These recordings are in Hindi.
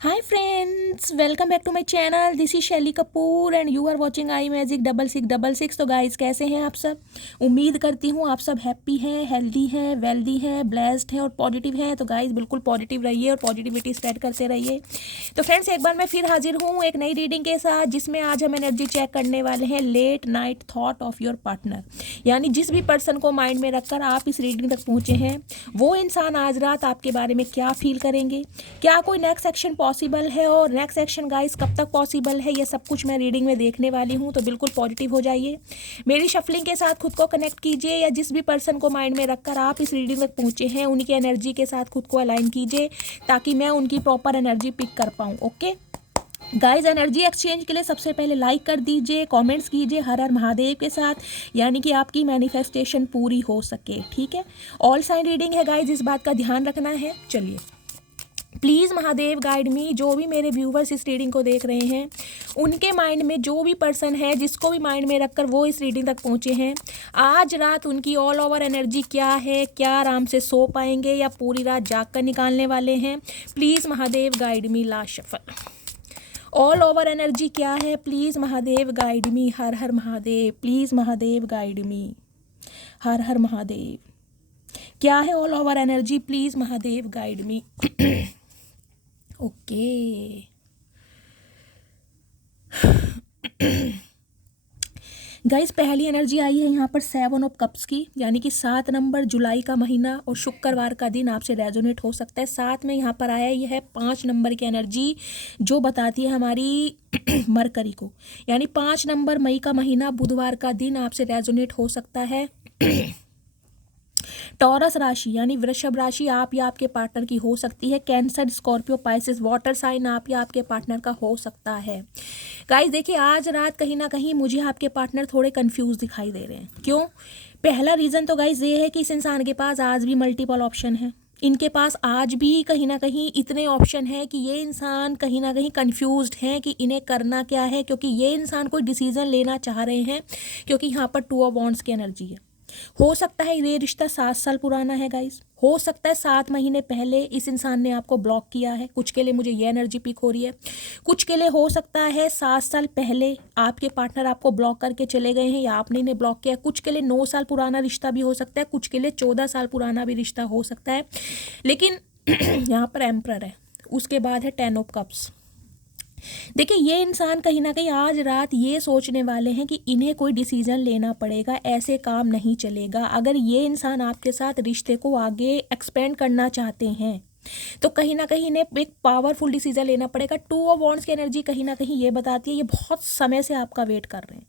Hi friends, welcome back to my channel. This is Shaili Kapoor and you are watching I magic 6666। तो गाइज कैसे हैं आप सब। उम्मीद करती हूँ आप सब हैप्पी हैं, हेल्दी हैं, वेल्दी हैं, ब्लेस्ड हैं और पॉजिटिव हैं। तो गाइज बिल्कुल पॉजिटिव रहिए और पॉजिटिविटी स्प्रेड करते रहिए। तो फ्रेंड्स एक बार मैं फिर हाजिर हूँ एक नई रीडिंग के साथ, जिसमें आज हम एनर्जी चेक करने वाले हैं late night thought of your partner. यानी जिस भी पर्सन को माइंड में रखकर आप इस रीडिंग तक पहुँचे हैं, वो इंसान आज रात आपके बारे में क्या फील करेंगे, क्या कोई नेक्स्ट एक्शन पॉसिबल है और नेक्स्ट एक्शन गाइस कब तक पॉसिबल है, ये सब कुछ मैं रीडिंग में देखने वाली हूँ। तो बिल्कुल पॉजिटिव हो जाइए, मेरी शफलिंग के साथ खुद को कनेक्ट कीजिए, या जिस भी पर्सन को माइंड में रखकर आप इस रीडिंग तक पहुँचे हैं उनकी एनर्जी के साथ खुद को अलाइन कीजिए, ताकि मैं उनकी प्रॉपर एनर्जी पिक कर पाऊँ। ओके गाइज, एनर्जी एक्सचेंज के लिए सबसे पहले लाइक कर दीजिए, कमेंट्स कीजिए हर हर महादेव के साथ, यानी कि आपकी मैनिफेस्टेशन पूरी हो सके। ठीक है, ऑल साइन रीडिंग है गाइज, इस बात का ध्यान रखना है। चलिए, प्लीज़ महादेव गाइड मी। जो भी मेरे व्यूवर्स इस रीडिंग को देख रहे हैं, उनके माइंड में जो भी पर्सन है, जिसको भी माइंड में रखकर वो इस रीडिंग तक पहुँचे हैं, आज रात उनकी ऑल ओवर एनर्जी क्या है, क्या आराम से सो पाएंगे या पूरी रात जाग कर निकालने वाले हैं। Please Mahadev guide me, last shuffle. All over energy क्या है, प्लीज़ महादेव गाइड मी। हर हर Mahadev, please Mahadev guide me. हर हर महादेव, क्या है all over energy, please Mahadev guide me. Okay guys, पहली एनर्जी आई है यहाँ पर 7 ऑफ कप्स की, यानी कि 7 नंबर, जुलाई का महीना और शुक्रवार का दिन आपसे रेजोनेट हो सकता है। साथ में यहाँ पर आया ये है 5 नंबर की एनर्जी, जो बताती है हमारी मरकरी को, यानी 5 नंबर मई का महीना, बुधवार का दिन आपसे रेजोनेट हो सकता है। टॉरस राशि यानी वृषभ राशि आप या आपके पार्टनर की हो सकती है। Cancer, Scorpio, Pisces, water sign आप या आपके पार्टनर का हो सकता है। गाइस देखिए, आज रात कहीं ना कहीं मुझे आपके पार्टनर थोड़े कंफ्यूज दिखाई दे रहे हैं। क्यों? पहला रीज़न तो गाइस ये है कि इस इंसान के पास आज भी मल्टीपल ऑप्शन है। इनके पास आज भी कहीं ना कहीं इतने ऑप्शन है कि ये इंसान कहीं ना कहीं कंफ्यूज्ड हैं कि इन्हें करना क्या है, क्योंकि ये इंसान कोई डिसीजन लेना चाह रहे हैं, क्योंकि यहाँ पर 2 ऑफ वॉन्ड्स की एनर्जी है। हो सकता है ये रिश्ता 7 साल पुराना है गाइस, हो सकता है 7 महीने पहले इस इंसान ने आपको ब्लॉक किया है। कुछ के लिए मुझे ये एनर्जी पिक हो रही है, कुछ के लिए हो सकता है 7 साल पहले आपके पार्टनर आपको ब्लॉक करके चले गए हैं या आपने इन्हें ब्लॉक किया है। कुछ के लिए 9 साल पुराना रिश्ता भी हो सकता है, कुछ के लिए 14 साल पुराना भी रिश्ता हो सकता है। लेकिन यहाँ पर एम्परर है, उसके बाद है 10 ऑफ कप्स। देखिए, ये इंसान कहीं ना कहीं आज रात ये सोचने वाले हैं कि इन्हें कोई डिसीजन लेना पड़ेगा, ऐसे काम नहीं चलेगा। अगर ये इंसान आपके साथ रिश्ते को आगे एक्सपेंड करना चाहते हैं, तो कहीं ना कहीं इन्हें एक पावरफुल डिसीजन लेना पड़ेगा। 2 ऑफ वॉन्ड्स की एनर्जी कहीं ना कहीं ये बताती है ये बहुत समय से आपका वेट कर रहे हैं,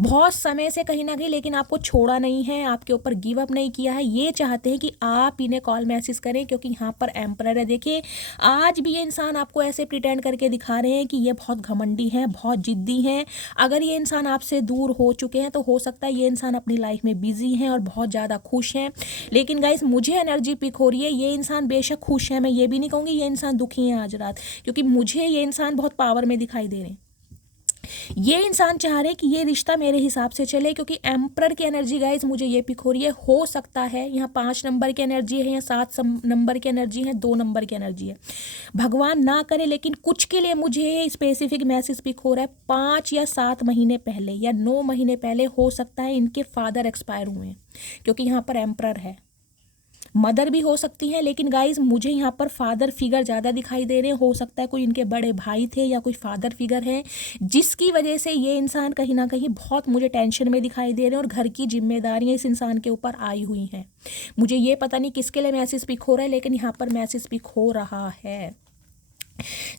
बहुत समय से कहीं ना कहीं, लेकिन आपको छोड़ा नहीं है, आपके ऊपर गिव अप नहीं किया है। ये चाहते हैं कि आप इन्हें कॉल मैसेज करें, क्योंकि यहाँ पर एम्परर है। देखिए, आज भी ये इंसान आपको ऐसे प्रिटेंड करके दिखा रहे हैं कि ये बहुत घमंडी हैं, बहुत जिद्दी हैं। अगर ये इंसान आपसे दूर हो चुके हैं, तो हो सकता है ये इंसान अपनी लाइफ में बिजी हैं और बहुत ज़्यादा खुश हैं। लेकिन गाइस, मुझे एनर्जी पिक हो रही है, ये इंसान बेशक खुश है, मैं ये भी नहीं कहूँगी ये इंसान दुखी है आज रात, क्योंकि मुझे ये इंसान बहुत पावर में दिखाई दे रहे हैं। ये इंसान चाह रहे कि ये रिश्ता मेरे हिसाब से चले, क्योंकि एम्परर की एनर्जी गाइज मुझे ये पिक हो रही है। हो सकता है यहाँ 5 नंबर की एनर्जी है या 7 नंबर की एनर्जी है, 2 नंबर की एनर्जी है, भगवान ना करे, लेकिन कुछ के लिए मुझे स्पेसिफिक मैसेज पिक हो रहा है 5 या 7 महीने पहले या 9 महीने पहले हो सकता है इनके फादर एक्सपायर हुए हैं, क्योंकि यहाँ पर एम्परर है। मदर भी हो सकती हैं, लेकिन गाइज मुझे यहाँ पर फादर फिगर ज़्यादा दिखाई दे रहे हैं। हो सकता है कोई इनके बड़े भाई थे या कोई फादर फिगर है, जिसकी वजह से ये इंसान कहीं ना कहीं बहुत मुझे टेंशन में दिखाई दे रहे हैं और घर की जिम्मेदारियाँ इस इंसान के ऊपर आई हुई हैं। मुझे ये पता नहीं किसके लिए मैसेज पिक हो रहा है, लेकिन यहाँ पर मैसेज पिक हो रहा है।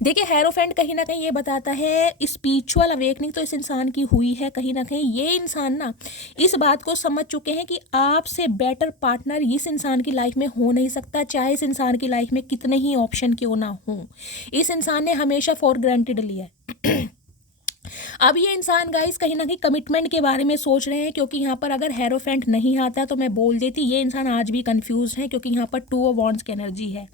देखिए, हेरोफेंट कहीं ना कहीं ये बताता है स्पिरिचुअल अवेकनिंग तो इस इंसान की हुई है। कहीं ना कहीं ये इंसान ना इस बात को समझ चुके हैं कि आपसे बेटर पार्टनर इस इंसान की लाइफ में हो नहीं सकता, चाहे इस इंसान की लाइफ में कितने ही ऑप्शन क्यों ना हो। इस इंसान ने हमेशा फॉर ग्रांटेड लिया है। अब ये इंसान गाइस कहीं ना कहीं कमिटमेंट के बारे में सोच रहे हैं, क्योंकि यहाँ पर अगर हेरोफेंट नहीं आता तो मैं बोल देती ये इंसान आज भी कंफ्यूज है, क्योंकि यहाँ पर 2 ऑफ वॉन्ड्स की एनर्जी है।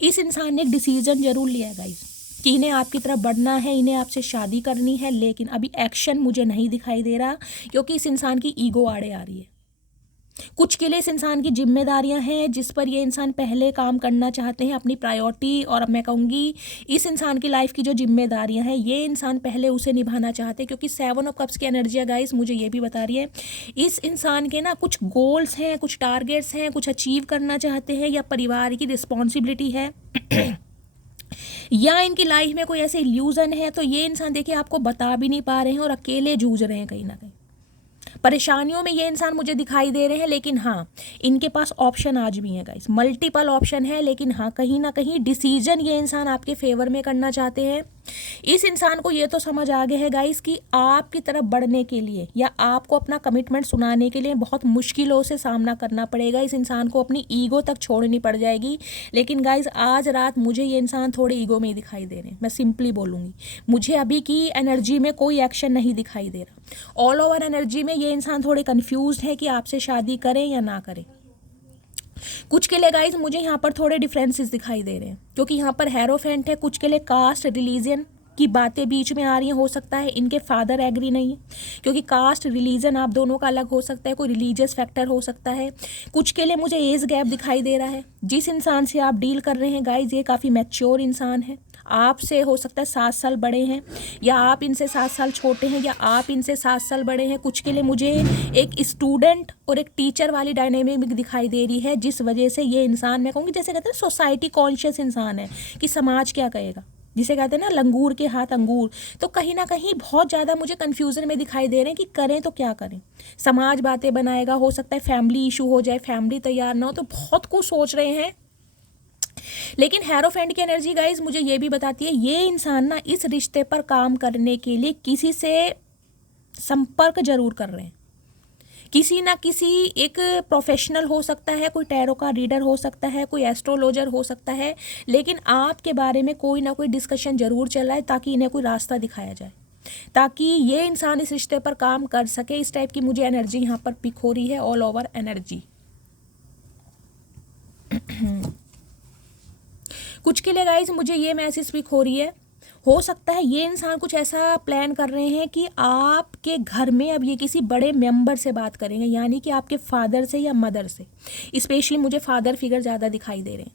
इस इंसान ने एक डिसीजन जरूर लिया है गाइस कि इन्हें आपकी तरफ बढ़ना है, इन्हें आपसे शादी करनी है, लेकिन अभी एक्शन मुझे नहीं दिखाई दे रहा, क्योंकि इस इंसान की ईगो आड़े आ रही है। कुछ के लिए इस इंसान की जिम्मेदारियां हैं जिस पर ये इंसान पहले काम करना चाहते हैं, अपनी प्रायोरिटी, और अब मैं कहूँगी इस इंसान की लाइफ की जो जिम्मेदारियां हैं ये इंसान पहले उसे निभाना चाहते हैं, क्योंकि 7 ऑफ कप्स की एनर्जी है गाइस मुझे ये भी बता रही है इस इंसान के ना कुछ गोल्स हैं, कुछ टारगेट्स हैं, कुछ अचीव करना चाहते हैं, या परिवार की रिस्पॉन्सिबिलिटी है या इनकी लाइफ में कोई ऐसे इल्यूजन है, तो ये इंसान देखिए आपको बता भी नहीं पा रहे हैं और अकेले जूझ रहे हैं, कहीं ना कहीं परेशानियों में ये इंसान मुझे दिखाई दे रहे हैं। लेकिन हाँ, इनके पास ऑप्शन आज भी है गाइस, मल्टीपल ऑप्शन है, लेकिन हाँ कहीं ना कहीं डिसीजन ये इंसान आपके फेवर में करना चाहते हैं। इस इंसान को ये तो समझ आ गया है गाइस कि आपकी तरफ बढ़ने के लिए या आपको अपना कमिटमेंट सुनाने के लिए बहुत मुश्किलों से सामना करना पड़ेगा। इस इंसान को अपनी ईगो तक छोड़नी पड़ जाएगी। लेकिन गाइस आज रात मुझे ये इंसान थोड़े ईगो में ही दिखाई दे रहे हैं, मैं सिंपली बोलूँगी, मुझे अभी की एनर्जी में कोई एक्शन नहीं दिखाई दे रहा। ऑल ओवर एनर्जी में ये इंसान थोड़े कन्फ्यूज है कि आपसे शादी करें या ना करें। कुछ के लिए गाइज मुझे यहाँ पर थोड़े डिफरेंसेस दिखाई दे रहे हैं, क्योंकि यहाँ पर हेरोफेंट है। कुछ के लिए कास्ट रिलीजन की बातें बीच में आ रही हैं, हो सकता है इनके फादर एग्री नहीं, क्योंकि कास्ट रिलीजन आप दोनों का अलग हो सकता है, कोई रिलीजियस फैक्टर हो सकता है। कुछ के लिए मुझे एज गैप दिखाई दे रहा है। जिस इंसान से आप डील कर रहे हैं गाइज ये काफ़ी मैच्योर इंसान है, आपसे हो सकता है 7 साल बड़े हैं, या आप इनसे 7 साल छोटे हैं, या आप इनसे 7 साल बड़े हैं। कुछ के लिए मुझे एक स्टूडेंट और एक टीचर वाली डायनेमिक दिखाई दे रही है, जिस वजह से ये इंसान, मैं कहूँगी जैसे कहते हैं सोसाइटी कॉन्शियस इंसान है कि समाज क्या कहेगा, जिसे कहते हैं ना लंगूर के हाथ अंगूर। तो कहीं ना कहीं बहुत ज़्यादा मुझे कन्फ्यूज़न में दिखाई दे रहे हैं कि करें तो क्या करें। समाज बातें बनाएगा, हो सकता है फैमिली इशू हो जाए, फैमिली तैयार ना हो, तो बहुत कुछ सोच रहे हैं। लेकिन हेरोफेंट की एनर्जी गाइज मुझे ये भी बताती है ये इंसान ना इस रिश्ते पर काम करने के लिए किसी से संपर्क जरूर कर रहे हैं। किसी ना किसी एक प्रोफेशनल हो सकता है, कोई टैरो का रीडर हो सकता है, कोई एस्ट्रोलॉजर हो सकता है, लेकिन आपके बारे में कोई ना कोई डिस्कशन जरूर चल रहा है ताकि इन्हें कोई रास्ता दिखाया जाए, ताकि ये इंसान इस रिश्ते पर काम कर सके। इस टाइप की मुझे एनर्जी यहाँ पर पिक हो रही है, ऑल ओवर एनर्जी। कुछ के लिए गाइज मुझे ये मैसेज पिक हो रही है, हो सकता है ये इंसान कुछ ऐसा प्लान कर रहे हैं कि आपके घर में अब ये किसी बड़े मेंबर से बात करेंगे, यानी कि आपके फादर से या मदर से। स्पेशली मुझे फादर फिगर ज़्यादा दिखाई दे रहे हैं,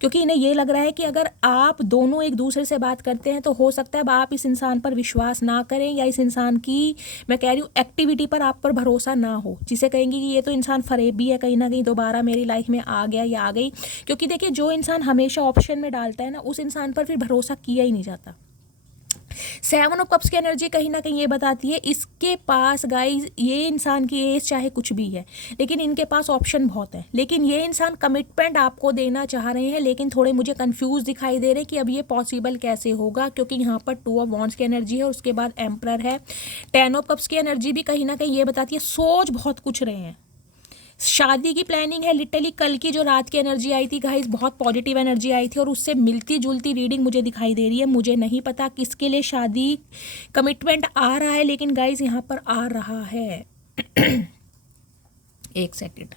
क्योंकि इन्हें ये लग रहा है कि अगर आप दोनों एक दूसरे से बात करते हैं तो हो सकता है अब आप इस इंसान पर विश्वास ना करें, या इस इंसान की, मैं कह रही हूँ, एक्टिविटी पर आप पर भरोसा ना हो, जिसे कहेंगे कि ये तो इंसान फरेबी है, कहीं ना कहीं दोबारा मेरी लाइफ में आ गया या आ गई। क्योंकि देखिए जो इंसान हमेशा ऑप्शन में डालता है ना, उस इंसान पर फिर भरोसा किया ही नहीं जाता। 7 ऑफ कप्स की एनर्जी कहीं ना कहीं ये बताती है इसके पास गाइज, ये इंसान की एज चाहे कुछ भी है, लेकिन इनके पास ऑप्शन बहुत है। लेकिन ये इंसान कमिटमेंट आपको देना चाह रहे हैं, लेकिन थोड़े मुझे कंफ्यूज दिखाई दे रहे हैं कि अब ये पॉसिबल कैसे होगा, क्योंकि यहाँ पर 2 ऑफ वॉन्ड्स की एनर्जी है, उसके बाद एम्परर है। 10 ऑफ कप्स की एनर्जी भी कहीं ना कहीं ये बताती है सोच बहुत कुछ रहे हैं, शादी की प्लानिंग है। लिटरली कल की जो रात की एनर्जी आई थी गाइस, बहुत पॉजिटिव एनर्जी आई थी, और उससे मिलती जुलती रीडिंग मुझे दिखाई दे रही है। मुझे नहीं पता किसके लिए शादी कमिटमेंट आ रहा है, लेकिन गाइस यहाँ पर आ रहा है। एक सेकंड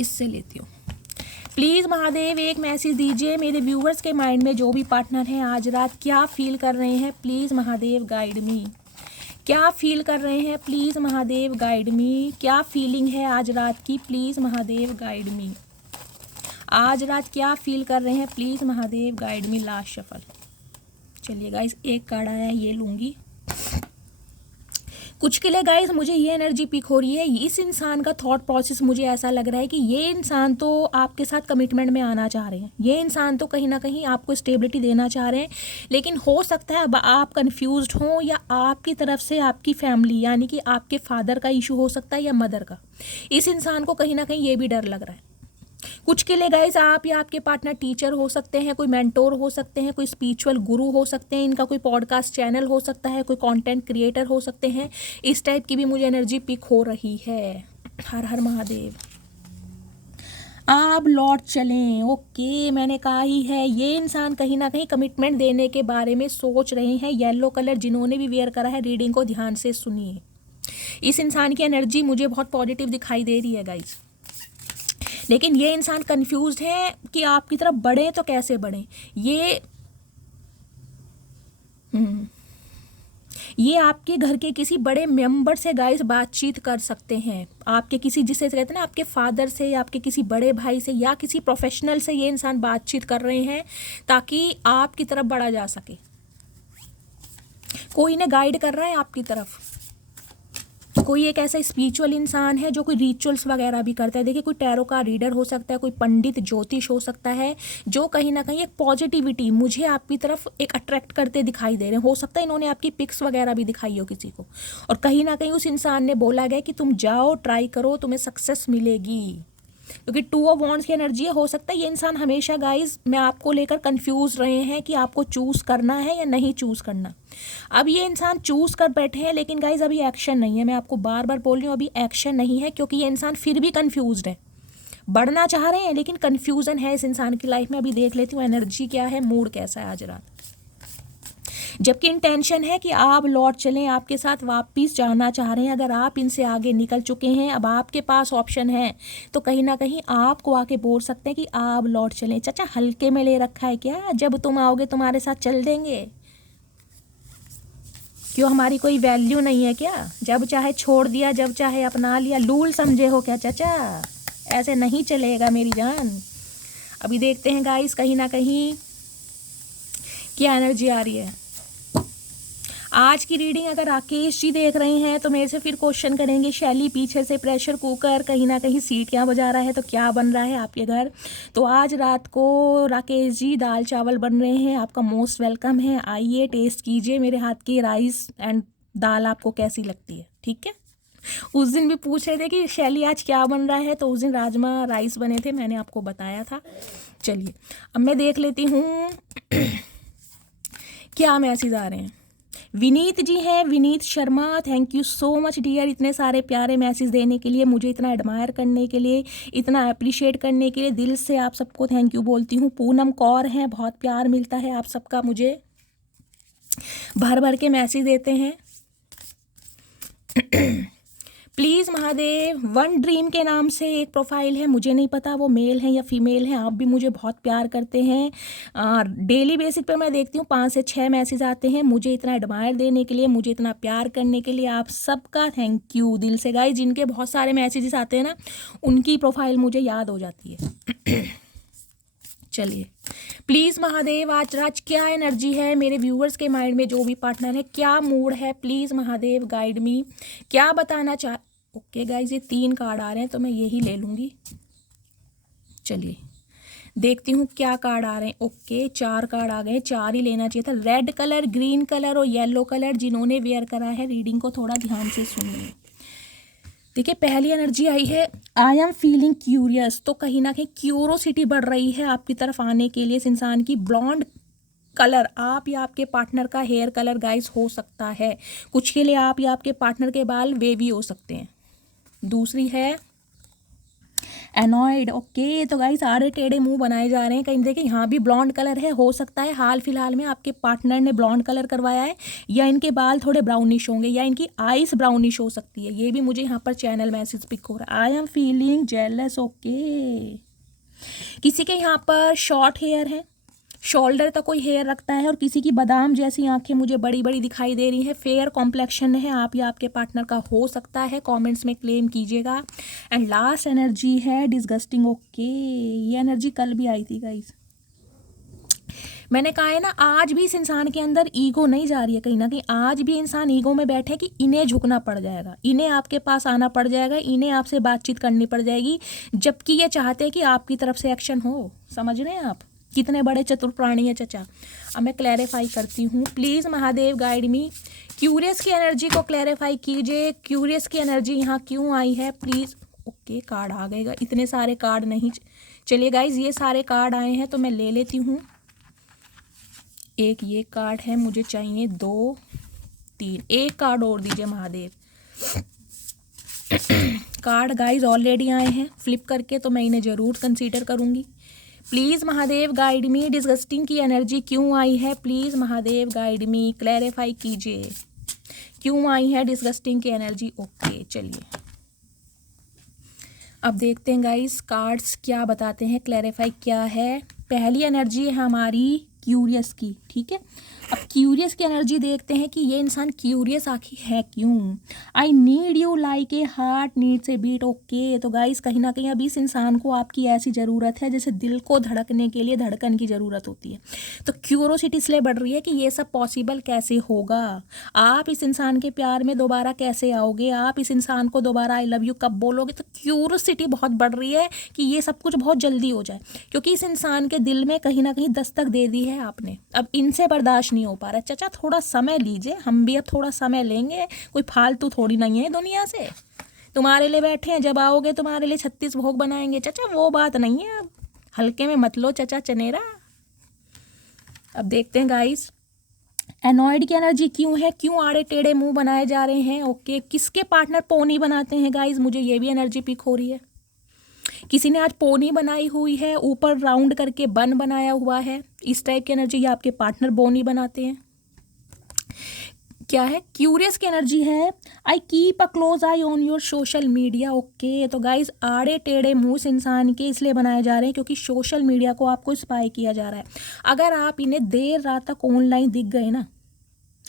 इससे लेती हूँ। प्लीज़ महादेव एक मैसेज दीजिए मेरे व्यूवर्स के माइंड में, जो भी पार्टनर हैं आज रात क्या फील कर रहे हैं। प्लीज़ महादेव गाइड मी, क्या फील कर रहे हैं, प्लीज़ महादेव गाइड मी। क्या फीलिंग है आज रात की, प्लीज़ महादेव गाइड मी। आज रात क्या फील कर रहे हैं, please Mahadev guide me. Last shuffle. चलिए गाइस, एक कार्ड आया है, ये लूँगी। कुछ के लिए गाइस मुझे ये एनर्जी पिक हो रही है, इस इंसान का थॉट प्रोसेस मुझे ऐसा लग रहा है कि ये इंसान तो आपके साथ कमिटमेंट में आना चाह रहे हैं, ये इंसान तो कहीं ना कहीं आपको स्टेबिलिटी देना चाह रहे हैं, लेकिन हो सकता है अब आप कंफ्यूज्ड हों, या आपकी तरफ से आपकी फैमिली यानी कि आपके फादर का इशू हो सकता है या मदर का। इस इंसान को कहीं ना कहीं ये भी डर लग रहा है। कुछ के लिए गाइस आप या आपके पार्टनर टीचर हो सकते हैं, कोई मेंटोर हो सकते हैं, कोई स्पिरिचुअल गुरु हो सकते हैं, इनका कोई पॉडकास्ट चैनल हो सकता है, कोई कंटेंट क्रिएटर हो सकते हैं। इस टाइप की भी मुझे एनर्जी पिक हो रही है। हर हर महादेव। आप लौट चलें, ओके, मैंने कहा ही है ये इंसान कहीं ना कहीं कमिटमेंट देने के बारे में सोच रहे हैं। येलो कलर जिन्होंने भी वेयर करा है, रीडिंग को ध्यान से सुनिए। इस इंसान की एनर्जी मुझे बहुत पॉजिटिव दिखाई दे रही है गाइस, लेकिन ये इंसान कंफ्यूज्ड है कि आपकी तरफ बढ़े तो कैसे बढ़े। ये आपके घर के किसी बड़े मेंबर से गाइस बातचीत कर सकते हैं, आपके किसी, जिसे कहते हैं ना, आपके फादर से, आपके किसी बड़े भाई से या किसी प्रोफेशनल से ये इंसान बातचीत कर रहे हैं ताकि आपकी तरफ बढ़ा जा सके। कोई इन्हें गाइड कर रहा है आपकी तरफ। कोई एक ऐसा स्पिरिचुअल इंसान है जो कोई रिचुअल्स वगैरह भी करता है। देखिए, कोई टैरो का रीडर हो सकता है, कोई पंडित ज्योतिष हो सकता है, जो कहीं ना कहीं एक पॉजिटिविटी मुझे आपकी तरफ एक अट्रैक्ट करते दिखाई दे रहे हैं। हो सकता है इन्होंने आपकी पिक्स वगैरह भी दिखाई हो किसी को, और कहीं ना कहीं उस इंसान ने बोला गया कि तुम जाओ, ट्राई करो, तुम्हें सक्सेस मिलेगी, क्योंकि 2 ऑफ वॉन्ड्स की एनर्जी है। हो सकता है ये इंसान हमेशा गाइज मैं आपको लेकर कंफ्यूज रहे हैं कि आपको चूज़ करना है या नहीं चूज़ करना। अब ये इंसान चूज़ कर बैठे हैं, लेकिन गाइज अभी एक्शन नहीं है। मैं आपको बार बार बोल रही हूँ, अभी एक्शन नहीं है, क्योंकि ये इंसान फिर भी कंफ्यूज्ड है। बढ़ना चाह रहे हैं लेकिन कंफ्यूजन है इस इंसान की लाइफ में। अभी देख लेती हूँ एनर्जी क्या है, मूड कैसा है आज रात। जबकि इंटेंशन है कि आप लौट चलें, आपके साथ वापस जाना चाह रहे हैं। अगर आप इनसे आगे निकल चुके हैं, अब आपके पास ऑप्शन है, तो कहीं ना कहीं आपको आके बोल सकते हैं कि आप लौट चलें। चाचा हल्के में ले रखा है क्या, जब तुम आओगे तुम्हारे साथ चल देंगे? क्यों, हमारी कोई वैल्यू नहीं है क्या? जब चाहे छोड़ दिया, जब चाहे अपना लिया, लूल समझे हो क्या चाचा? ऐसे नहीं चलेगा मेरी जान। अभी देखते हैं गाइस कहीं ना कहीं क्या एनर्जी आ रही है। आज की रीडिंग अगर राकेश जी देख रहे हैं तो मेरे से फिर क्वेश्चन करेंगे, शैली पीछे से प्रेशर कुकर कहीं ना कहीं सीटियाँ बजा रहा है, तो क्या बन रहा है आपके घर? तो आज रात को राकेश जी दाल चावल बन रहे हैं, आपका मोस्ट वेलकम है। आइए टेस्ट कीजिए मेरे हाथ की राइस एंड दाल, आपको कैसी लगती है? ठीक है। उस दिन भी पूछ रहे थे कि शैली आज क्या बन रहा है, तो उस दिन राजमा राइस बने थे, मैंने आपको बताया था। चलिए अब मैं देख लेती हूँ क्या मैसेज आ रहे हैं। विनीत जी हैं, Vineet Sharma, thank you so much dear, इतने सारे प्यारे मैसेज देने के लिए, मुझे इतना एडमायर करने के लिए, इतना अप्रिशिएट करने के लिए, दिल से आप सबको थैंक यू बोलती हूँ। पूनम कौर हैं, बहुत प्यार मिलता है आप सबका, मुझे भर भर के मैसेज देते हैं। प्लीज़ महादेव, वन ड्रीम के नाम से एक प्रोफाइल है, मुझे नहीं पता वो मेल है या फीमेल है। आप भी मुझे बहुत प्यार करते हैं, डेली बेसिस पे मैं देखती हूँ 5 से 6 मैसेज आते हैं। मुझे इतना एडमायर देने के लिए, मुझे इतना प्यार करने के लिए आप सबका थैंक यू दिल से। गाइस जिनके बहुत सारे मैसेजेस आते हैं ना, उनकी प्रोफाइल मुझे याद हो जाती है। चलिए प्लीज़ महादेव, आज क्या एनर्जी है मेरे व्यूअर्स के माइंड में, जो भी पार्टनर है, क्या मूड है, प्लीज़ महादेव गाइड मी, क्या बताना चाह। ओके गाइज, ये 3 कार्ड आ रहे हैं तो मैं यही ले लूँगी। चलिए देखती हूँ क्या कार्ड आ रहे हैं। ओके 4 कार्ड आ गए, 4 ही लेना चाहिए था। रेड कलर, ग्रीन कलर और येलो कलर, जिन्होंने वेयर करा है रीडिंग को थोड़ा ध्यान से सुनिए। देखिए पहली एनर्जी आई है, आई एम फीलिंग क्यूरियस, तो कहीं ना कहीं क्यूरोसिटी बढ़ रही है आपकी तरफ आने के लिए इस इंसान की। ब्लॉन्ड कलर, आप या आपके पार्टनर का हेयर कलर गाइस हो सकता है, कुछ के लिए आप या आपके पार्टनर के बाल वेवी हो सकते हैं। दूसरी है एनॉयड। ओके तो गाइस आड़े टेढ़े मुंह बनाए जा रहे हैं, कहीं देखिए यहाँ भी ब्लॉन्ड कलर है। हो सकता है हाल फिलहाल में आपके पार्टनर ने ब्लॉन्ड कलर करवाया है, या इनके बाल थोड़े ब्राउनिश होंगे, या इनकी आइस ब्राउनिश हो सकती है। ये भी मुझे यहाँ पर चैनल मैसेज पिक हो रहा है। I am feeling jealous. Okay किसी के यहाँ पर शॉर्ट हेयर है, शोल्डर तक कोई हेयर रखता है, और किसी की बादाम जैसी आंखें मुझे बड़ी बड़ी दिखाई दे रही हैं। फेयर कॉम्प्लेक्शन है, आप या आपके पार्टनर का हो सकता है, कमेंट्स में क्लेम कीजिएगा। एंड लास्ट एनर्जी है डिस्गस्टिंग। ओके ये एनर्जी कल भी आई थी गाइस। मैंने कहा है ना, आज भी इस इंसान के अंदर ईगो नहीं जा रही है, कहीं ना कहीं आज भी इंसान ईगो में बैठे कि इन्हें झुकना पड़ जाएगा, इन्हें आपके पास आना पड़ जाएगा, इन्हें आपसे बातचीत करनी पड़ जाएगी, जबकि ये चाहते हैं कि आपकी तरफ से एक्शन हो। समझ रहे हैं आप कितने बड़े चतुर प्राणी है चाचा। अब मैं क्लैरिफाई करती हूँ, please Mahadev guide me. Curious की एनर्जी को क्लैरिफाई कीजिए, क्यूरियस की एनर्जी यहाँ क्यों आई है प्लीज़। ओके कार्ड आ गएगा, इतने सारे कार्ड नहीं। चलिए गाइज ये सारे कार्ड आए हैं तो मैं ले लेती हूँ। एक ये कार्ड है, मुझे चाहिए 2 3, एक कार्ड और दीजिए महादेव। कार्ड गाइज ऑलरेडी आए हैं फ्लिप करके, तो मैं इन्हें ज़रूर कंसीडर करूँगी। Please Mahadev guide me, disgusting की एनर्जी क्यों आई है, please Mahadev guide me, clarify कीजिए क्यों आई है डिस्गस्टिंग की एनर्जी। ओके चलिए अब देखते हैं गाइस कार्ड्स क्या बताते हैं, क्लैरिफाई क्या है। पहली एनर्जी है हमारी क्यूरियस की, ठीक है। अब क्यूरियस की एनर्जी देखते हैं कि ये इंसान क्यूरियस आखिर है क्यों। I need you like a heart needs a beat. Okay, तो गाइस कहीं ना कहीं अभी इस इंसान को आपकी ऐसी ज़रूरत है जैसे दिल को धड़कने के लिए धड़कन की ज़रूरत होती है। तो क्यूरोसिटी इसलिए बढ़ रही है कि ये सब पॉसिबल कैसे होगा, आप इस इंसान के प्यार में दोबारा कैसे आओगे, आप इस इंसान को दोबारा आई लव यू कब बोलोगे। तो क्यूरोसिटी बहुत बढ़ रही है कि ये सब कुछ बहुत जल्दी हो जाए, क्योंकि इस इंसान के दिल में कहीं ना कहीं दस्तक दे दी है आपने। अब इनसे बर्दाश्त नहीं हो पा रहा है। चाचा थोड़ा समय लीजिए, हम भी अब थोड़ा समय लेंगे, कोई फालतू थोड़ी नहीं है दुनिया से। तुम्हारे लिए बैठे हैं, जब आओगे तुम्हारे लिए 36 भोग बनाएंगे। चाचा वो बात नहीं है, अब हल्के में मत लो चाचा चनेरा। अब देखते हैं गाइस एनॉयड की एनर्जी क्यों है, क्यों आड़े टेढ़े मुंह बनाए जा रहे हैं। ओके, किसके पार्टनर पोनी बनाते हैं गाइस, मुझे ये भी एनर्जी पिक हो रही है। किसी ने आज पोनी बनाई हुई है, ऊपर राउंड करके बन बनाया हुआ है, इस टाइप की एनर्जी, या आपके पार्टनर बोनी बनाते हैं। क्या है, क्यूरियस की एनर्जी है, I keep a close I on your social media. Okay, तो गाइज आड़े टेढ़े मुंह इंसान के इसलिए बनाए जा रहे हैं क्योंकि सोशल मीडिया को आपको स्पाई किया जा रहा है। अगर आप इन्हें देर रात तक ऑनलाइन दिख गए ना,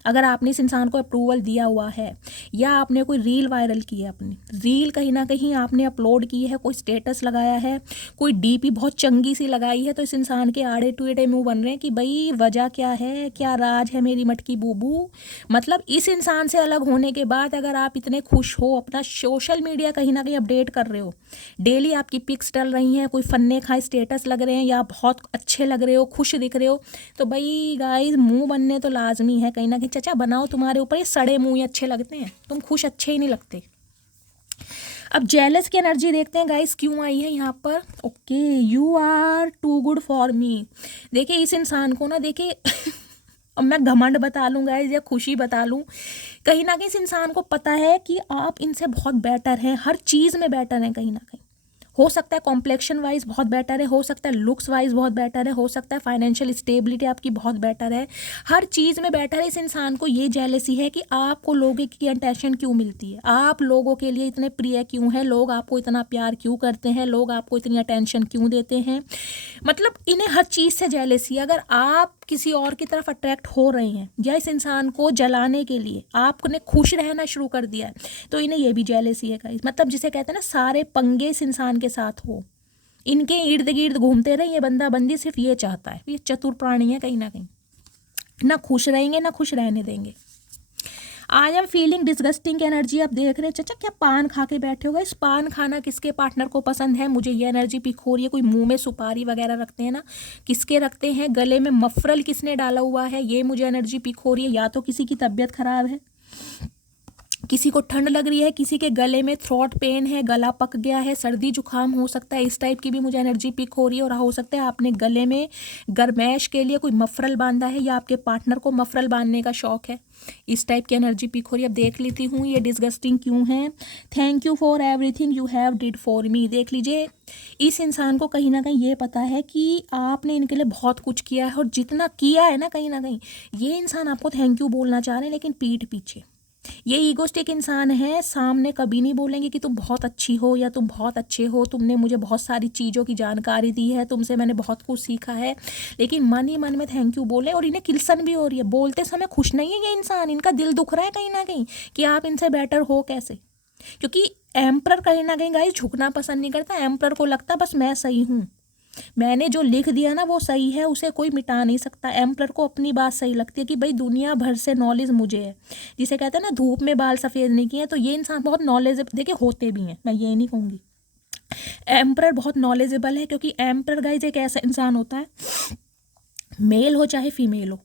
अगर आपने इस इंसान को अप्रूवल दिया हुआ है, या आपने कोई रील वायरल की है, अपनी रील कहीं ना कहीं आपने अपलोड की है, कोई स्टेटस लगाया है, कोई डीपी बहुत चंगी सी लगाई है, तो इस इंसान के आड़े टेढ़े मुंह बन रहे हैं कि भाई वजह क्या है, क्या राज है मेरी मटकी बूबू। मतलब इस इंसान से अलग होने के बाद अगर आप इतने खुश हो, अपना सोशल मीडिया कहीं ना कहीं अपडेट कर रहे हो, डेली आपकी पिक्स डल रही हैं, कोई फन्ने खाए स्टेटस लग रहे हैं, या बहुत अच्छे लग रहे हो, खुश दिख रहे हो, तो भाई गाइस मुंह बनने तो लाजमी है कहीं ना कहीं। चाचा बनाओ, तुम्हारे ऊपर ये सड़े मुंह ही अच्छे लगते हैं, तुम खुश अच्छे ही नहीं लगते। अब जेलस की एनर्जी देखते हैं गाइस क्यों आई है यहाँ पर। Okay, you are too good for me. देखिए इस इंसान को ना, देखिए अब मैं घमंड बता लूँ गाइस या खुशी बता लूँ, कहीं ना कहीं इस इंसान को पता है कि आप इनसे बहुत बेटर हैं, हर चीज़ में बेटर हैं कहीं ना कहीं। हो सकता है कॉम्प्लेक्शन वाइज बहुत बेटर है, हो सकता है लुक्स वाइज बहुत बेटर है, हो सकता है फाइनेंशियल स्टेबिलिटी आपकी बहुत बेटर है, हर चीज़ में बेटर है। इस इंसान को ये जेलसी है कि आपको लोगों की अटेंशन क्यों मिलती है, आप लोगों के लिए इतने प्रिय क्यों हैं, लोग आपको इतना प्यार क्यों करते हैं, लोग आपको इतनी अटेंशन क्यों देते हैं। मतलब इन्हें हर चीज़ से जेलसी है। अगर आप किसी और की तरफ अट्रैक्ट हो रहे हैं, या इस इंसान को जलाने के लिए आपने खुश रहना शुरू कर दिया है, तो इन्हें ये भी जेलसी है गाइस। मतलब जिसे कहते हैं ना, सारे पंगे इस इंसान के साथ हो, इनके इर्द गिर्द घूमते रहे, ये बंदा बंदी सिर्फ ये चाहता है। ये चतुर प्राणी है कहीं ना कहीं, ना खुश रहेंगे ना खुश रहने देंगे। I am feeling disgusting energy आप देख रहे हैं। चाचा क्या पान खा के बैठे होगा, इस पान खाना किसके पार्टनर को पसंद है, मुझे ये एनर्जी पिक हो रही है। कोई मुंह में सुपारी वगैरह रखते हैं ना, किसके रखते हैं, गले में मफरल किसने डाला हुआ है, ये मुझे एनर्जी पिक हो रही है। या तो किसी की तबीयत खराब है, किसी को ठंड लग रही है, किसी के गले में थ्रोट पेन है, गला पक गया है, सर्दी जुकाम हो सकता है, इस टाइप की भी मुझे एनर्जी पिक हो रही है। और हो सकता है आपने गले में गर्मैश के लिए कोई मफरल बांधा है, या आपके पार्टनर को मफरल बांधने का शौक है, इस टाइप की एनर्जी पिक हो रही है। अब देख लेती हूँ ये डिस्गस्टिंग क्यों है। Thank you for everything you have did for me. देख लीजिए इस इंसान को कहीं ना कहीं ये पता है कि आपने इनके लिए बहुत कुछ किया है, और जितना किया है ना कहीं ना कहीं ये इंसान आपको थैंक यू बोलना चाह रहे हैं, लेकिन पीठ पीछे। ये ईगोस्टिक इंसान है, सामने कभी नहीं बोलेंगे कि तुम बहुत अच्छी हो या तुम बहुत अच्छे हो, तुमने मुझे बहुत सारी चीज़ों की जानकारी दी है, तुमसे मैंने बहुत कुछ सीखा है, लेकिन मन ही मन में थैंक यू बोले। और इन्हें किल्सन भी हो रही है, बोलते समय खुश नहीं है ये इंसान, इनका दिल दुख रहा है कहीं ना कहीं कि आप इनसे बेटर हो कैसे। क्योंकि एम्परर कहीं ना कहीं गाइस झुकना पसंद नहीं करता, एम्परर को लगता बस मैं सही हूँ, मैंने जो लिख दिया ना वो सही है, उसे कोई मिटा नहीं सकता। एम्परर को अपनी बात सही लगती है कि भाई दुनिया भर से नॉलेज मुझे है, जिसे कहते हैं ना धूप में बाल सफ़ेद नहीं किए। तो ये इंसान बहुत नॉलेजेबल, देखिए होते भी हैं, मैं ये नहीं कहूँगी, एम्परर बहुत नॉलेजेबल है, क्योंकि एम्परर गाइज एक ऐसा इंसान होता है, मेल हो चाहे फीमेल हो,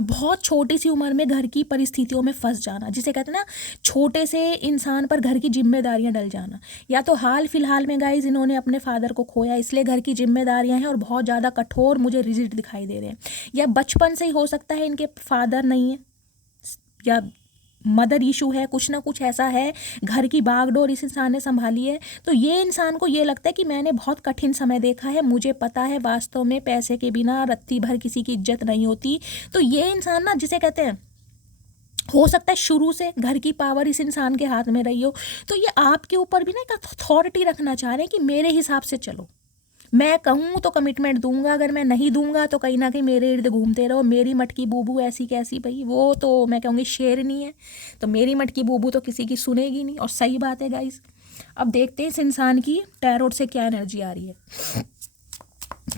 बहुत छोटी सी उम्र में घर की परिस्थितियों में फंस जाना, जिसे कहते हैं ना छोटे से इंसान पर घर की जिम्मेदारियां डल जाना। या तो हाल फिलहाल में गाइज इन्होंने अपने फादर को खोया, इसलिए घर की जिम्मेदारियां हैं और बहुत ज़्यादा कठोर मुझे रिजिड दिखाई दे रहे हैं। या बचपन से ही हो सकता है इनके फादर नहीं है, या मदर इशू है, कुछ ना कुछ ऐसा है, घर की बागडोर इस इंसान ने संभाली है। तो ये इंसान को ये लगता है कि मैंने बहुत कठिन समय देखा है, मुझे पता है वास्तव में पैसे के बिना रत्ती भर किसी की इज्जत नहीं होती। तो ये इंसान ना, जिसे कहते हैं, हो सकता है शुरू से घर की पावर इस इंसान के हाथ में रही हो, तो ये आपके ऊपर भी ना एक अथॉरिटी रखना चाह रहे हैं कि मेरे हिसाब से चलो, मैं कहूँ तो कमिटमेंट दूंगा, अगर मैं नहीं दूंगा तो कहीं ना कहीं मेरे इर्द घूमते रहो। मेरी मटकी बूबू ऐसी कैसी भाई, वो तो मैं कहूँगी शेरनी है, तो मेरी मटकी बूबू तो किसी की सुनेगी नहीं। और सही बात है गाइज। अब देखते हैं इस इंसान की टैरोट से क्या एनर्जी आ रही है।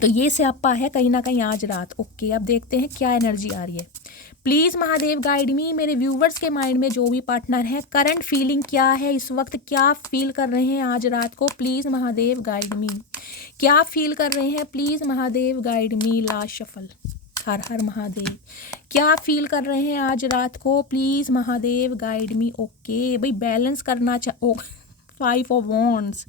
तो ये स्यापा है कहीं ना कहीं आज रात। ओके, अब देखते हैं क्या एनर्जी आ रही है। प्लीज़ महादेव गाइड मी। मेरे व्यूवर्स के माइंड में जो भी पार्टनर है, करंट फीलिंग क्या है इस वक्त, क्या फील कर रहे हैं आज रात को। प्लीज़ महादेव गाइड मी, क्या फील कर रहे हैं, please Mahadev guide me. Last shuffle. हर हर महादेव। क्या फील कर रहे हैं आज रात को, please Mahadev guide me. Okay भाई, बैलेंस करना 5 ऑफ वॉन्ड्स।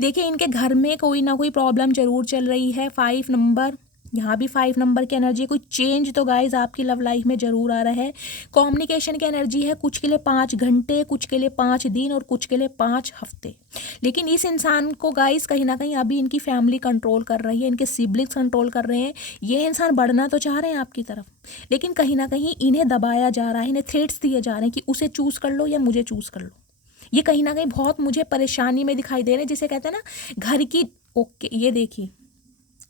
देखिए इनके घर में कोई ना कोई प्रॉब्लम जरूर चल रही है। 5 नंबर, यहाँ भी 5 नंबर की एनर्जी है। कोई चेंज तो गाइज आपकी लव लाइफ में जरूर आ रहा है। कम्युनिकेशन की एनर्जी है, कुछ के लिए 5 घंटे, कुछ के लिए 5 दिन और कुछ के लिए 5 हफ्ते। लेकिन इस इंसान को गाइज कहीं ना कहीं अभी इनकी फैमिली कंट्रोल कर रही है, इनके सिबलिंग्स कंट्रोल कर रहे हैं। ये इंसान बढ़ना तो चाह रहे हैं आपकी तरफ, लेकिन कहीं ना कहीं इन्हें दबाया जा रहा है, इन्हें थ्रेट्स दिए जा रहे हैं कि उसे चूज़ कर लो या मुझे चूज़ कर लो। ये कहीं ना कहीं बहुत मुझे परेशानी में दिखाई दे रहे हैं, जिसे कहते हैं ना घर की। ओके, ये देखिए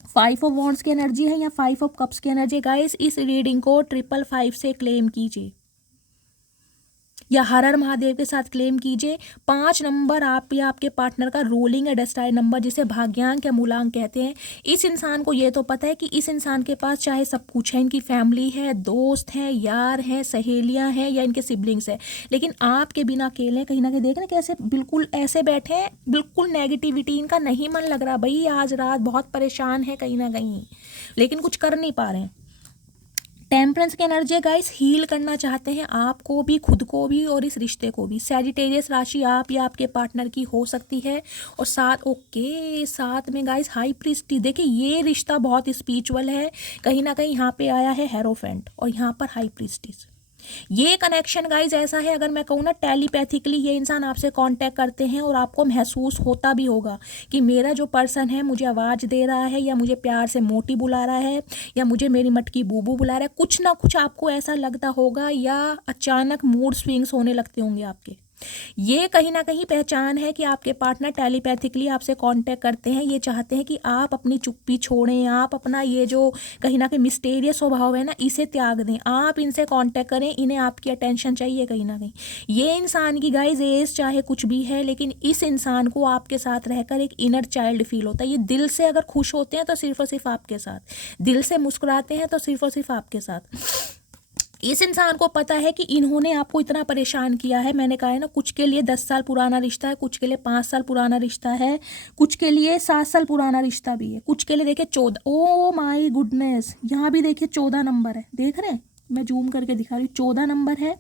5 ऑफ वॉन्ड्स की एनर्जी है या 5 ऑफ कप्स की एनर्जी। गाइस इस रीडिंग को 555 से क्लेम कीजिए या हर हर महादेव के साथ क्लेम कीजिए। 5 नंबर आप या आपके पार्टनर का रोलिंग या डेस्टाइन नंबर, जिसे भाग्यांक या मूलांक कहते हैं। इस इंसान को ये तो पता है कि इस इंसान के पास चाहे सब कुछ है, इनकी फैमिली है, दोस्त हैं, यार हैं, सहेलियां हैं या इनके सिबलिंग्स हैं, लेकिन आपके बिना अकेले कहीं ना कहीं देख ना कैसे बिल्कुल ऐसे बैठे हैं, बिल्कुल नेगेटिविटी, इनका नहीं मन लग रहा भाई। आज रात बहुत परेशान है कहीं ना कहीं, लेकिन कुछ कर नहीं पा रहे हैं। टेम्परेंस की एनर्जी गाइस, हील करना चाहते हैं आपको भी, खुद को भी और इस रिश्ते को भी। सैजिटेरियस राशि आप या आपके पार्टनर की हो सकती है। और साथ में गाइस हाई प्रीस्टी। देखिए ये रिश्ता बहुत स्पिरिचुअल है, कहीं ना कहीं यहाँ पे आया है हेरोफेंट और यहाँ पर हाई प्रीस्टिस। ये कनेक्शन गाइज ऐसा है, अगर मैं कहूँ ना टेलीपैथिकली ये इंसान आपसे कांटेक्ट करते हैं और आपको महसूस होता भी होगा कि मेरा जो पर्सन है मुझे आवाज़ दे रहा है या मुझे प्यार से मोटी बुला रहा है या मुझे मेरी मटकी बूबू बुला रहा है। कुछ ना कुछ आपको ऐसा लगता होगा या अचानक मूड स्विंग्स होने लगते होंगे आपके। ये कहीं ना कहीं पहचान है कि आपके पार्टनर टेलीपैथिकली आपसे कांटेक्ट करते हैं। ये चाहते हैं कि आप अपनी चुप्पी छोड़ें, आप अपना ये जो कहीं ना कहीं मिस्टीरियस स्वभाव है ना, इसे त्याग दें, आप इनसे कांटेक्ट करें। इन्हें आपकी अटेंशन चाहिए कहीं ना कहीं। ये इंसान की गाइज एज चाहे कुछ भी है, लेकिन इस इंसान को आपके साथ रहकर एक इनर चाइल्ड फील होता है। ये दिल से अगर खुश होते हैं तो सिर्फ और सिर्फ आपके साथ, दिल से मुस्कुराते हैं तो सिर्फ और सिर्फ आपके साथ। इस इंसान को पता है कि इन्होंने आपको इतना परेशान किया है। मैंने कहा है ना, कुछ के लिए 10 साल पुराना रिश्ता है, कुछ के लिए 5 साल पुराना रिश्ता है, कुछ के लिए 7 साल पुराना रिश्ता भी है, कुछ के लिए देखिए 14। ओ माय गुडनेस, यहाँ भी देखिए 14 नंबर है, देख रहे हैं, मैं जूम करके दिखा रही हूँ, 14 नंबर है।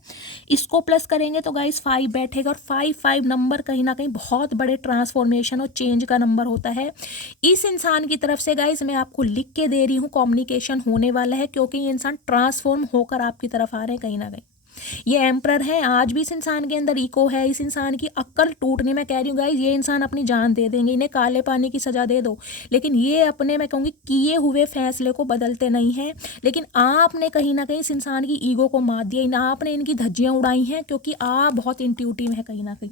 इसको प्लस करेंगे तो गाइस 5 बैठेगा। और 5 नंबर कहीं ना कहीं बहुत बड़े ट्रांसफॉर्मेशन और चेंज का नंबर होता है। इस इंसान की तरफ से गाइस मैं आपको लिख के दे रही हूँ, कम्युनिकेशन होने वाला है, क्योंकि ये इंसान ट्रांसफॉर्म होकर आपकी तरफ आ रहे हैं कहीं ना कहीं। ये एम्परर है, आज भी इस इंसान के अंदर इको है, इस इंसान की अक्ल टूटने, मैं कह रही हूँ गाइज ये इंसान अपनी जान दे देंगे, इन्हें काले पानी की सजा दे दो, लेकिन ये अपने मैं कहूँगी किए हुए फैसले को बदलते नहीं हैं। लेकिन आपने कहीं ना कहीं इस इंसान की ईगो को मात दिया, आपने इनकी धज्जियाँ उड़ाई हैं, क्योंकि आप बहुत इंट्यूटिव है कहीं ना कहीं।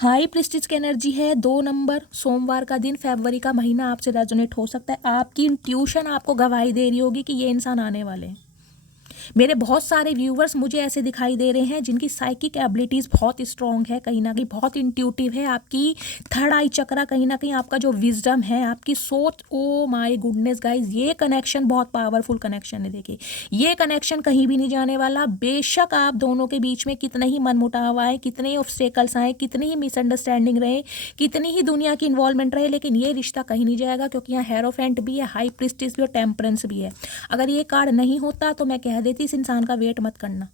हाई प्रीस्टिस की एनर्जी है 2 नंबर, सोमवार का दिन, फरवरी का महीना आपसे रेजोनेट हो सकता है। आपकी इंट्यूशन आपको गवाही दे रही होगी कि ये इंसान आने वाले हैं। मेरे बहुत सारे व्यूवर्स मुझे ऐसे दिखाई दे रहे हैं जिनकी साइकिक एबिलिटीज़ बहुत स्ट्रॉन्ग है, कहीं ना कहीं बहुत इंट्यूटिव है। आपकी थर्ड आई चक्रा, कहीं ना कहीं आपका जो विजडम है, आपकी सोच, ओ माय गुडनेस गाइज, ये कनेक्शन बहुत पावरफुल कनेक्शन है। देखिए ये कनेक्शन कहीं भी नहीं जाने वाला। बेशक आप दोनों के बीच में कितने ही मनमुटाव आए, कितने ही ऑब्स्टेकल्स आए, कितनी ही मिसअंडरस्टैंडिंग रहे, कितनी ही दुनिया की इन्वॉल्वमेंट रहे, लेकिन ये रिश्ता कहीं नहीं जाएगा, क्योंकि यहाँ हेरोफेंट भी है, हाई प्रीस्टिस भी और टेम्परेंस भी है। अगर ये कार्ड नहीं होता तो मैं कह देती इस इंसान का वेट मत करना।